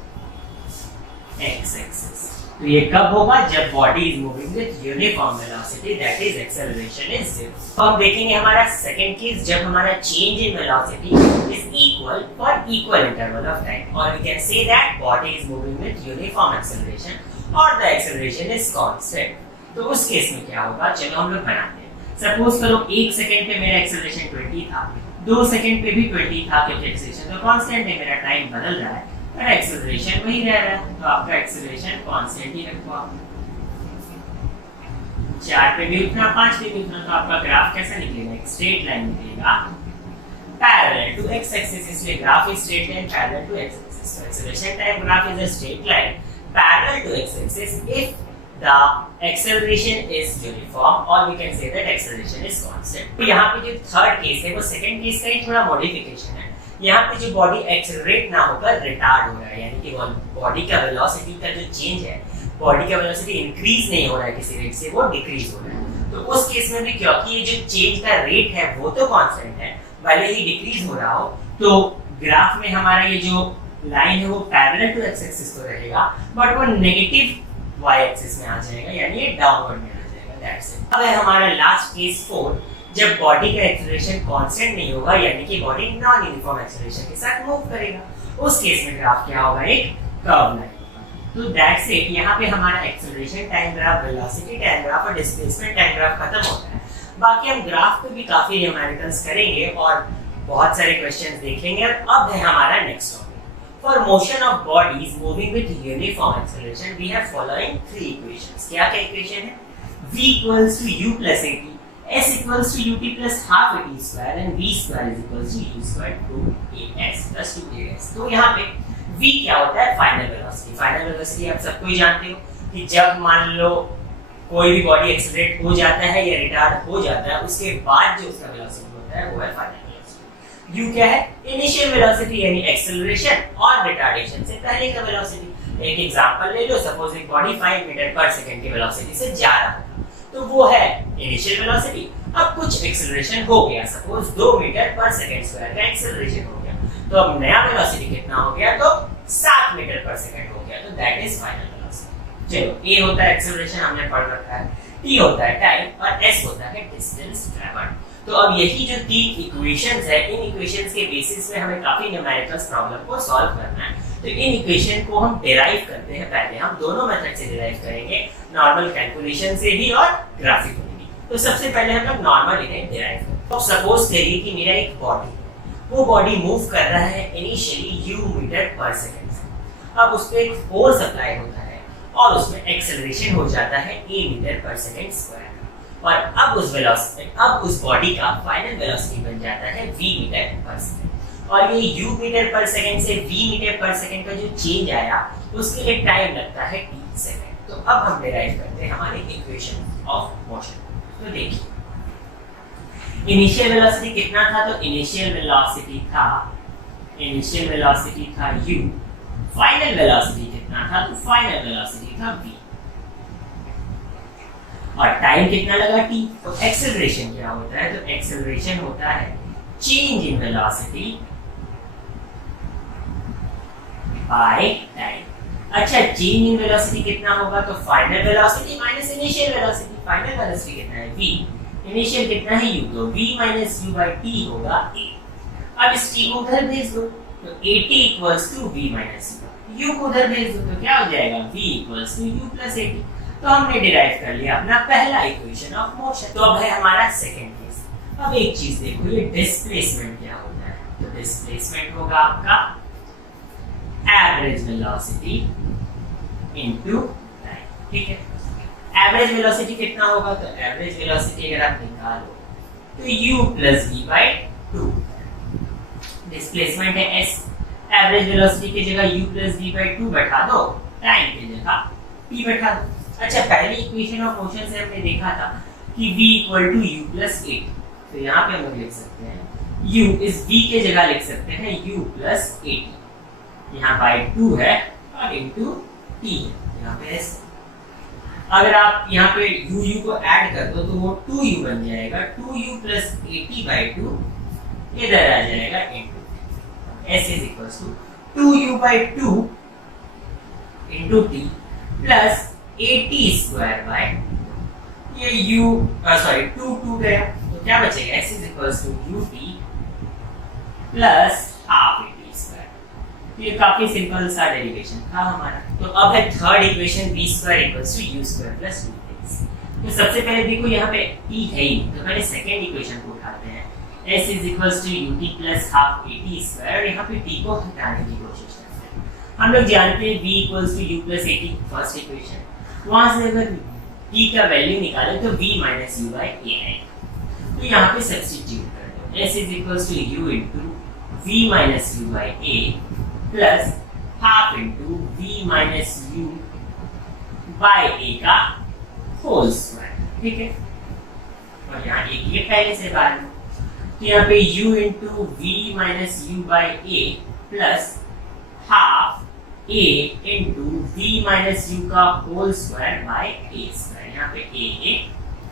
x axis. तो ये कब होगा? जब body is moving with uniform velocity, that is acceleration is 0। तो हम देखेंगे हमारा सेकंड केस, जब हमारा change in velocity is equal for equal interval of time, और we can say that body is moving with uniform acceleration और द एक्सेलरेशन इज कांस्टेंट। तो उस केस में क्या होगा? चलो हम लोग बनाते हैं। सपोज करो 1 सेकंड पे मेरा एक्सेलरेशन 20 था, 2 सेकंड पे भी 20 था, क्योंकि एक्सेलरेशन तो कांस्टेंट है, मेरा टाइम बदल रहा है पर एक्सेलरेशन वही रह रहा है, तो आपका एक्सेलरेशन कांस्टेंट ही रखो आप। 4 पे भी उतना, 5 पे भी उतना, तो आपका ग्राफ कैसा निकलेगा? एक स्ट्रेट लाइन निकलेगा पैरेलल टू एक्स एक्सिस, इसलिए graph is straight line parallel to X axis. So acceleration time graph is a straight line parallel to x axis if the acceleration is uniform, or we can say that acceleration is constant। तो यहाँ पे जो थर्ड केस है वो सेकंड केस का ही थोड़ा मॉडिफिकेशन है। यहाँ पे जो बॉडी एक्सेलरेट ना होकर रिटार्ड हो रहा है, यानी कि बॉडी का वेलोसिटी का जो चेंज है, बॉडी का वेलोसिटी इंक्रीज नहीं हो रहा है किसी रेट से, वो डिक्रीज हो रहा है। तो उस केस में भी क्योंकि ये जो चेंज का रेट है वो तो कांस्टेंट है, भले ही डिक्रीज हो रहा हो, तो ग्राफ में हमारा ये जो लाइन है वो पैरेलल टू एक्स एक्सिस तो रहेगा, बट वो नेगेटिव वाई एक्सिस में आ जाएगा, यानी ये डाउनवर्ड में आ जाएगा। That's it. अब है हमारा लास्ट केस 4, जब बॉडी का एक्सेलरेशन कांस्टेंट नहीं होगा, यानी कि बॉडी नॉन यूनिफॉर्म एक्सेलरेशन के साथ मूव करेगा। उस केस में ग्राफ क्या होगा? एक कर्व लाइन। तो दैट्स इट। यहाँ पे हमारा acceleration time graph, velocity time graph और डिस्प्लेसमेंट टाइम ग्राफ खत्म होता है। बाकी हम ग्राफ पे भी काफी न्यूमेरिकल्स करेंगे और बहुत सारे क्वेश्चंस देखेंगे। अब है हमारा next topic. For motion of bodies moving with uniform acceleration, we have following 3 equations. क्या क्या इक्वेशन है? v equals to u plus at, s equals to ut plus half at square, and v square is equals to u square to as plus 2as। तो यहाँ पे v क्या होता है? Final velocity. फाइनल वेलोसिटी आप सबको ही जानते हो कि जब मान लो कोई भी बॉडी एक्सेलरेट हो जाता है या रिटार्ड हो जाता है, उसके बाद जो उसका वेलोसिटी होता है वो है फाइनल। u क्या है? इनिशियल वेलोसिटी, यानी एक्सेलरेशन और रिटार्डेशन से पहले का वेलोसिटी। एक एग्जांपल ले लो, सपोज एक बॉडी 5 मीटर पर सेकंड की वेलोसिटी से जा रहा है, तो वो है इनिशियल वेलोसिटी। अब कुछ एक्सेलरेशन हो गया, सपोज 2 मीटर पर सेकंड स्क्वायर का एक्सेलरेशन हो गया, तो अब नया वेलोसिटी कितना हो गया? तो 7 मीटर पर सेकंड हो गया, तो दैट इज फाइनल वेलोसिटी। चलो, a होता है एक्सेलरेशन, हमने पढ़ रखा है, t होता है टाइम और s होता है डिस्टेंस ट्रैवल्ड। तो अब यही जो 3 इक्वेशंस है, इन इक्वेशंस के बेसिस में हमें काफी न्यूमेरिकल्स प्रॉब्लम को सॉल्व करना है। तो इन इक्वेशन को हम डिराइव करते हैं। पहले हम दोनों मेथड से डिराइव करेंगे, नॉर्मल कैलकुलेशन से भी और ग्राफिकली भी। तो सबसे पहले हम लोग नॉर्मल इन्हें डिराइव करें। तो सपोज करिए कि मेरा एक बॉडी, वो बॉडी मूव कर रहा है इनिशियली u मीटर पर सेकंड से। अब उस पे एक फोर्स अप्लाई होता है और उसमें एक्सेलरेशन हो जाता है a मीटर पर सेकंड स्क्वायर, और अब उस बॉडी का फाइनल वेलोसिटी बन जाता है v मीटर पर सेकंड। और ये u मीटर पर सेकंड से v मीटर पर सेकंड का जो चेंज आया, उसके लिए टाइम लगता है t सेकंड। तो अब हम डिराइव करते हैं हमारी इक्वेशन ऑफ मोशन। तो देखिए, इनिशियल वेलोसिटी कितना था? तो इनिशियल वेलोसिटी था u। फाइनल वेलोसिटी कितना था? तो फाइनल वेलोसिटी था v। और टाइम कितना लगा? t। तो एक्सेलरेशन क्या होता है? तो एक्सेलरेशन होता है change in velocity by time. अच्छा, चेंज इन वेलोसिटी कितना होगा? तो final velocity minus initial velocity. Final velocity कितना है? v। इनिशियल कितना है? u। तो v minus u by t होगा a। अब इस t को उधर भेज दो, तो at equals to v minus u। u को उधर भेज दो तो क्या हो जाएगा? v equals to u plus at। तो हमने डिराइव कर लिया अपना पहला इक्वेशन ऑफ मोशन। तो अब है हमारा सेकंड केस। अब एक चीज देखो, ये डिस्प्लेसमेंट क्या होता है? तो डिस्प्लेसमेंट होगा आपका एवरेज वेलोसिटी इनटू टाइम। ठीक है, एवरेज वेलोसिटी कितना होगा? तो एवरेज वेलोसिटी अगर आप निकालो तो u plus v by 2। Displacement है s, एवरेज वेलोसिटी की जगह u प्लस v बाय 2 बैठा दो, टाइम की जगह t बैठा दो। अच्छा, पहली इक्वेशन ऑफ मोशन से हमने देखा था कि v equal to u plus 8। तो यहाँ पे हम लोग लिख सकते हैं u, इस v के जगह लिख सकते हैं u प्लस 8। यहाँ बाय 2 है और इनटू t है, यहाँ पे s। अगर आप यहाँ पे u को ऐड कर दो तो वो 2u बन जाएगा। 2u प्लस 80 बाय 2 इधर आ जाएगा into s is equals to 2u by 2 into t plus 80 square by ये u सॉरी 2 गया, तो क्या बचेगा? s is equals to ut plus half 80 square. ये काफी सिंपल सा डेरिवेशन था हमारा। तो अब है third equation v square equals to u square plus 2x। तो सबसे पहले देखो यहाँ पे t है ही, तो पहले सेकेंड इक्वेशन को उठाते हैं। s is equals to ut plus half at square. यहाँ पे t को हटाने की कोशिश करते हैं। हम लोग जानते हैं v equals to u plus at, first equation. वहां से अगर t का वैल्यू निकालें तो v minus u by a है। तो यहाँ पे सब्स्टिट्यूट कर दो। s is equals to u into v minus u by a plus half into v minus u by a का होल स्क्वायर, ठीक है। और यहाँ एक ये पहले से बाहर, तो यहाँ पे u into v minus u by a plus half a into v minus u का whole square by a square. यहाँ पे a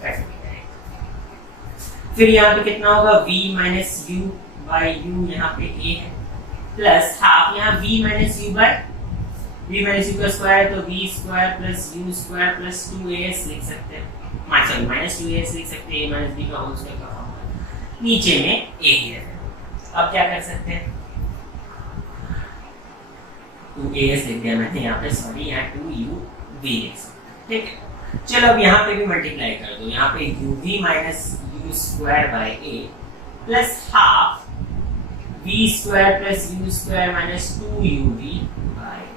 कट जाएगा। फिर यहाँ पे कितना होगा v minus u by u, यहाँ पे a है, प्लस हाफ यहाँ v minus u by v minus u का स्क्वायर, तो v square plus u square plus 2as लिख सकते हैं। सॉरी माइनस 2as लिख सकते हैं, a माइनस b का होल स्क्वायर का फॉर्मूला। नीचे में a है। अब क्या कर सकते हैं, 2as लिख दिया मैंने यहाँ पे, सॉरी यहाँ 2uv लिख सकते हैं, ठीक है। चलो अब यहाँ पे भी मल्टीप्लाई कर दो। यहाँ पे uv minus u square by a plus half v square plus u square minus 2uv by a,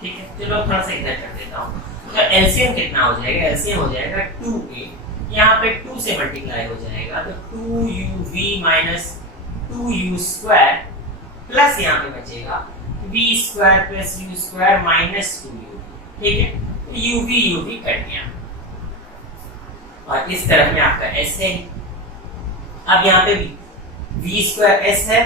ठीक है। चलो थोड़ा सा इधर कर देता हूँ। तो एलसीएम कितना हो जाएगा, एलसीएम हो जाएगा 2a, यहाँ पे 2 से मल्टीप्लाई हो जाएगा, तो 2uv minus 2u square plus यहाँ पे बचेगा v square plus u square minus 2u, ठीक है। तो uv कट गया और इस तरफ में आपका s है। अब यहाँ पे v स्क्वायर s है,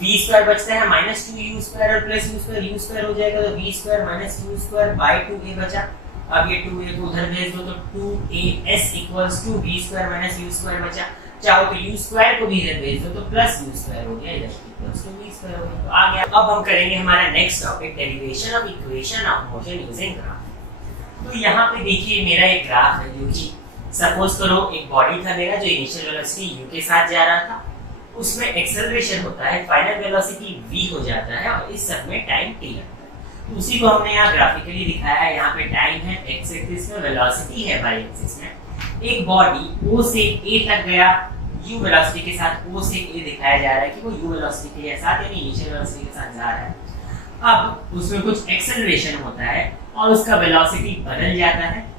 v स्क्वायर बचता है माइनस 2u स्क्वायर और प्लस u स्क्वायर हो जाएगा, तो v square minus u square by 2a बचा। अब ये 2a को उधर भेज दो, तो 2as equals to v square minus u square बचा। चाहो तो u स्क्वायर को भी इधर भेज दो, तो प्लस u स्क्वायर हो गया, इधर इक्वल्स टू v स्क्वायर हो गया, तो आ गया। अब हम करेंगे हमारा next topic, derivation of equation of motion using graph. तो यहाँ पे देखिए मेरा एक ग्राफ है, जो कि सपोज करो एक बॉडी था मेरा, जो इनिशियल वेलोसिटी u के साथ जा रहा था, उसमें एक्सेलरेशन होता है, फाइनल वेलोसिटी v हो जाता है और इस सब में टाइम t लगता है। तो उसी को हमने यहाँ ग्राफिकली दिखाया है। यहाँ पे टाइम है x एक्सिस में, वेलोसिटी है y एक्सिस में। एक बॉडी O से A तक गया u वेलोसिटी के साथ, O से A दिखाया जा रहा है कि वो u वेलोसिटी के साथ यानी इनिशियल वेलोसिटी के साथ जा रहा है। अब उसमें कुछ एक्सेलरेशन होता है और उसका वेलोसिटी बदल जाता है,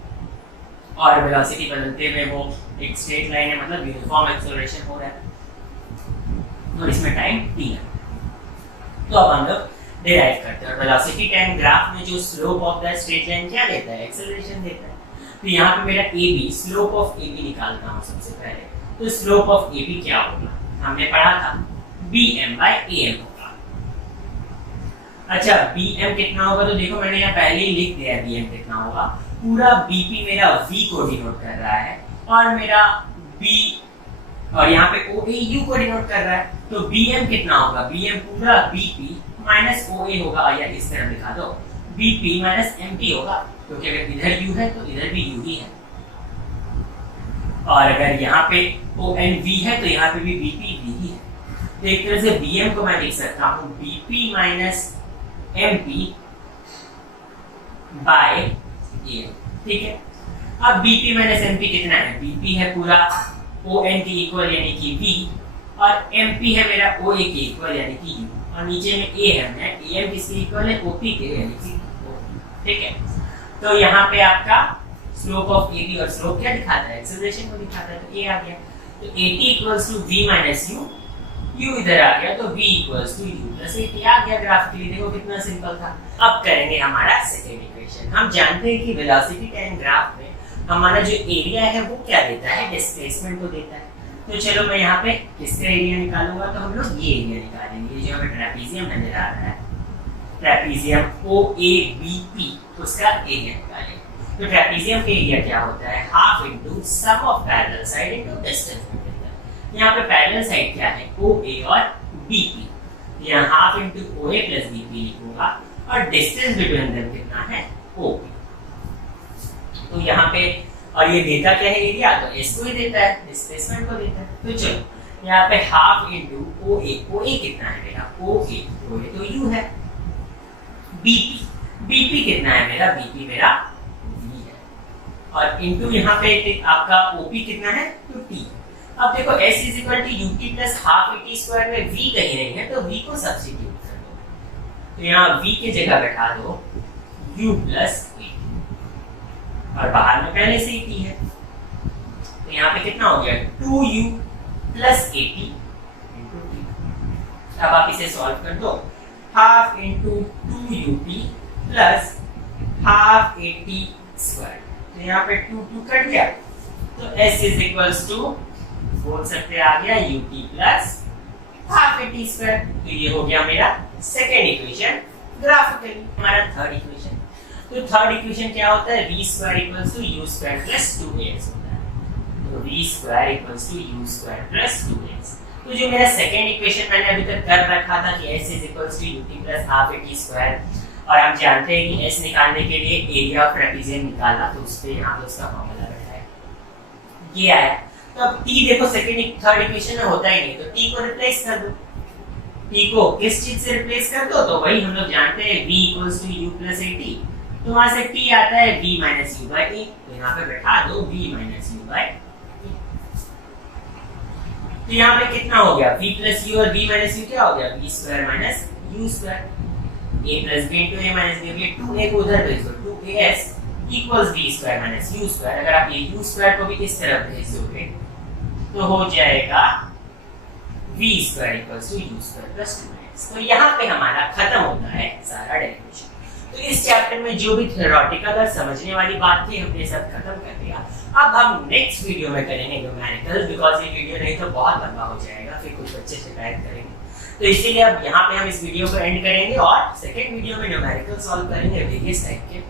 और वेलोसिटी बदलते हुए वो एक स्ट्रेट लाइन है, मतलब यूनिफॉर्म एक्सेलरेशन हो रहा है, और इसमें टाइम t है। तो अब हम लोग डिराइव करते हैं, और वेलोसिटी टाइम ग्राफ में जो slope of the straight line क्या देता है, एक्सेलरेशन देता है। तो यहाँ पे मेरा AB, स्लोप ऑफ AB निकालना हूँ सबसे पहले। तो स्लोप ऑफ AB क्या होगा, हमने पढ़ा था BM by AM होगा। अच्छा BM कितना होगा, तो देखो मैंने यहाँ पहले ही लिख दिया BM कितना होगा। पूरा BP मेरा V को डिनोट कर रहा है, और मेरा B और यहाँ पे OAU को डिनोट कर रहा है। तो BM कितना होगा, BM पूरा BP माइनस OA होगा, या इस तरह लिखा दो BP माइनस MT होगा, क्योंकि अगर इधर U है तो इधर भी U ही है, और अगर यहाँ पे ONV है तो यहाँ पे भी BP V ही है। तो एक तरह से BM को मैं लिख सकता हूँ BP minus MP by AM, ठीक है। अब BP माइनस MP कितना है, BP है पूरा ON के इक्वल यानी कि V, और MP है मेरा OA के इक्वल यानी कि U, और नीचे में AM है, AM किसके इक्वल है, OP के यानी कि O, ठीक है। तो यहाँ पे आपका स्लोप ऑफ AB, और स्लोप क्या दिखाता है, एक्सेलरेशन को दिखाता है, तो A आ गया। तो AT equals to V minus U, U इधर आ गया, तो V equals to U plus AT आ गया। ग्राफिकली देखो कितना सिंपल था। अब करेंगे हमारा सेकेंड इक्वेशन। हम जानते हैं कि वेलोसिटी टाइम ग्राफ में हमारा जो एरिया है वो क्या देता है, डिस्प्लेसमेंट को देता है। तो चलो मैं यहाँ पे किसका एरिया निकालूंगा, तो हम लोग ये एरिया निकालेंगे, जो हमें ट्रेपीजियम नजर आ रहा है, ट्रेपीजियम OABP, उसका एरिया निकालेंगे। तो ट्रेपीजियम का एरिया क्या होता है, half into sum of parallel side into distance. यहाँ पे पैरेलल साइड क्या है, OA और BP, यहाँ half into OA plus BP लिखूंगा, और डिस्टेंस बिटवीन देम कितना है, OP। तो यहाँ पे और ये देता क्या है एरिया, तो S को ही देता है, डिस्प्लेसमेंट को देता है। तो चलो यहाँ पे हाफ इनटू OA, OA कितना है मेरा, OA तो U है। BP कितना है मेरा, BP मेरा V है। और इनटू यहाँ पे आपका ओपी कितना है, तो टी। अब देखो s is equal to U T plus half A T square में v कहीं नहीं है, तो v को सब्स्टिट्यूट कर दो। तो यहाँ v की जगह बैठा दो u प्लस एटी, और बाहर में पहले से ही t है, तो यहाँ पे कितना हो गया 2u plus eighty into T. अब आप इसे सॉल्व कर दो, half into 2ut plus half A T square, तो यहाँ पे 2 कट गया, तो s इज इक्वल्स टू बोल सकते आ गया ut plus half A T square. तो ये हो गया मेरा सेकेंड इक्वेशन ग्राफिकली। हमारा थर्ड इक्वेशन, तो थर्ड इक्वेशन क्या होता है, v square equals to u square plus 2as होता है। तो v square equals to u square plus 2as। तो जो मेरा सेकेंड इक्वेशन मैंने अभी तक कर रखा था कि s is equals to ut plus half A T square, और हम जानते हैं कि s निकालने के लिए एरिया ऑफ ट्रेपेजियम निकाला, तो उस पे यहाँ पे उसका फॉर्मूला बैठा है, ये आया। तो अब t देखो सेकंड थर्ड इक्वेशन में होता ही नहीं, तो t को रिप्लेस कर दो। t को किस चीज से रिप्लेस कर दो, तो वही हम लोग जानते हैं v equals to u plus at, तो वहां से t आता है v minus u by a, तो यहाँ पे बैठा दो v minus u by a। तो यहाँ पे कितना हो गया, v प्लस u और v माइनस u क्या हो गया, v square minus u square, a plus b into a minus b, ये 2a को उधर भेज दो, 2as equals v square minus u square. अगर आप ये u स्क्वायर को भी इस तरफ भेज दोगे तो हो जाएगा v square equals to u square plus 2x। तो यहाँ पे हमारा खत्म होता है सारा डेरिवेशन। तो इस चैप्टर में जो भी थ्योरेटिकल और समझने वाली बात थी हमने सब खत्म कर दिया। अब हम नेक्स्ट वीडियो में करेंगे न्यूमेरिकल, बिकॉज ये वीडियो नहीं तो बहुत लंबा हो जाएगा, फिर कुछ बच्चे शिकायत करेंगे, तो इसीलिए अब यहाँ पे हम इस वीडियो को एंड करेंगे और सेकंड वीडियो में न्यूमेरिकल सॉल्व करेंगे वेरियस टाइप के।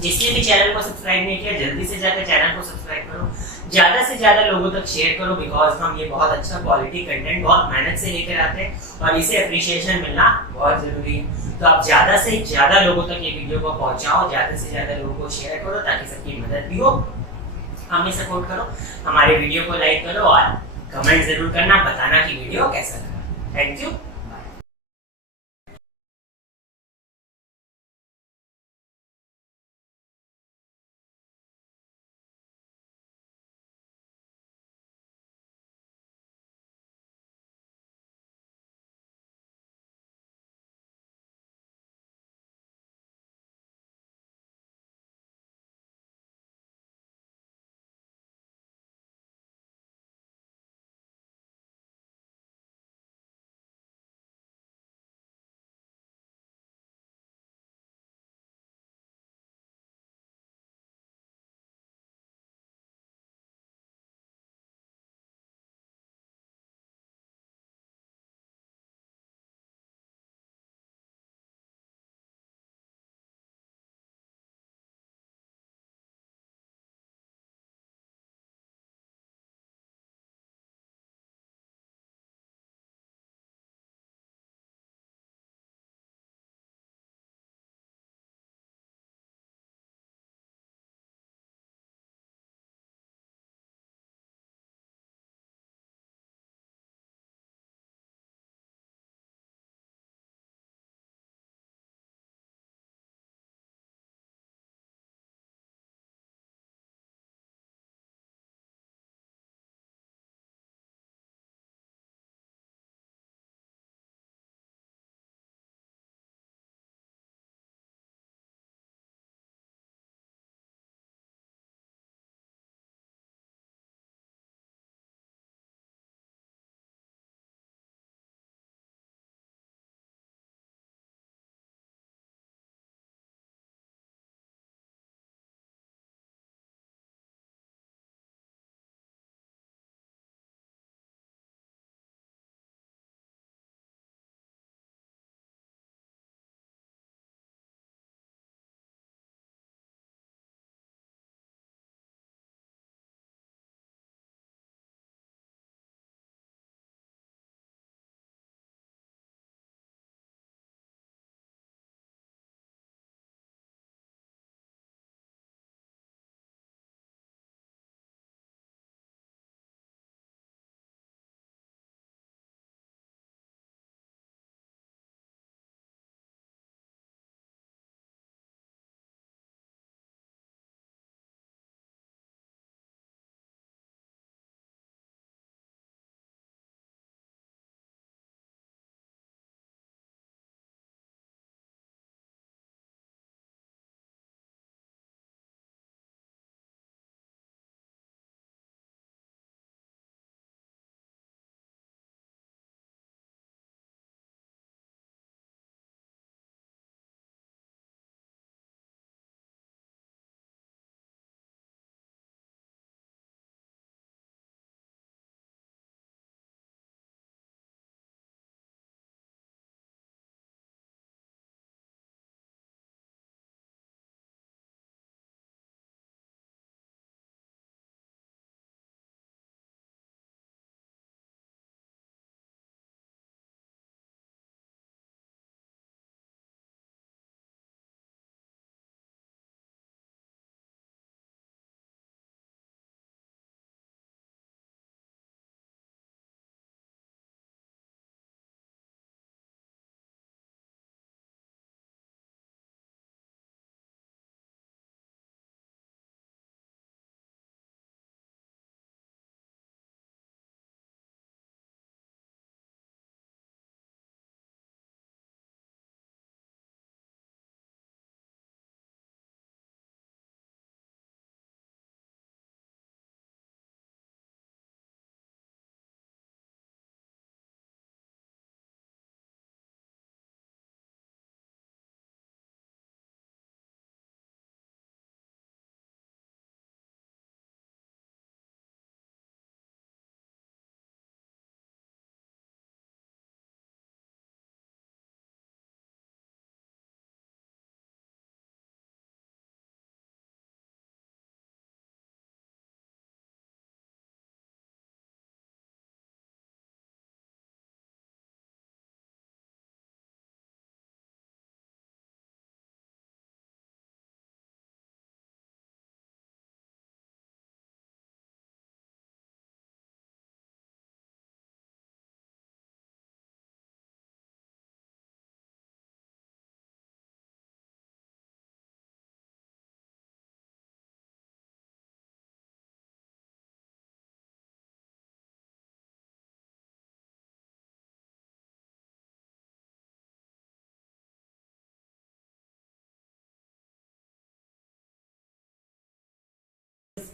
जिसने भी चैनल को सब्सक्राइब नहीं किया जल्दी से जाकर चैनल को सब्सक्राइब करो, ज्यादा से ज्यादा लोगों तक शेयर करो, बिकॉज हम ये बहुत अच्छा क्वालिटी कंटेंट बहुत मेहनत से लेकर आते हैं और इसे अप्रिशिएशन मिलना बहुत जरूरी है। तो आप ज्यादा से ज्यादा लोगों तक ये वीडियो को पहुंचाओ, ज्यादा से ज्यादा लोगों को शेयर करो ताकि सबकी मदद भी हो, हमें सपोर्ट करो, हमारे वीडियो को लाइक करो और कमेंट जरूर करना, बताना कि वीडियो कैसा लगा। Thank you.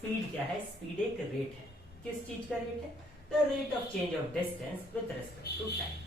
स्पीड क्या है? स्पीड एक रेट है। किस चीज का रेट है? The rate of change of distance with respect to time.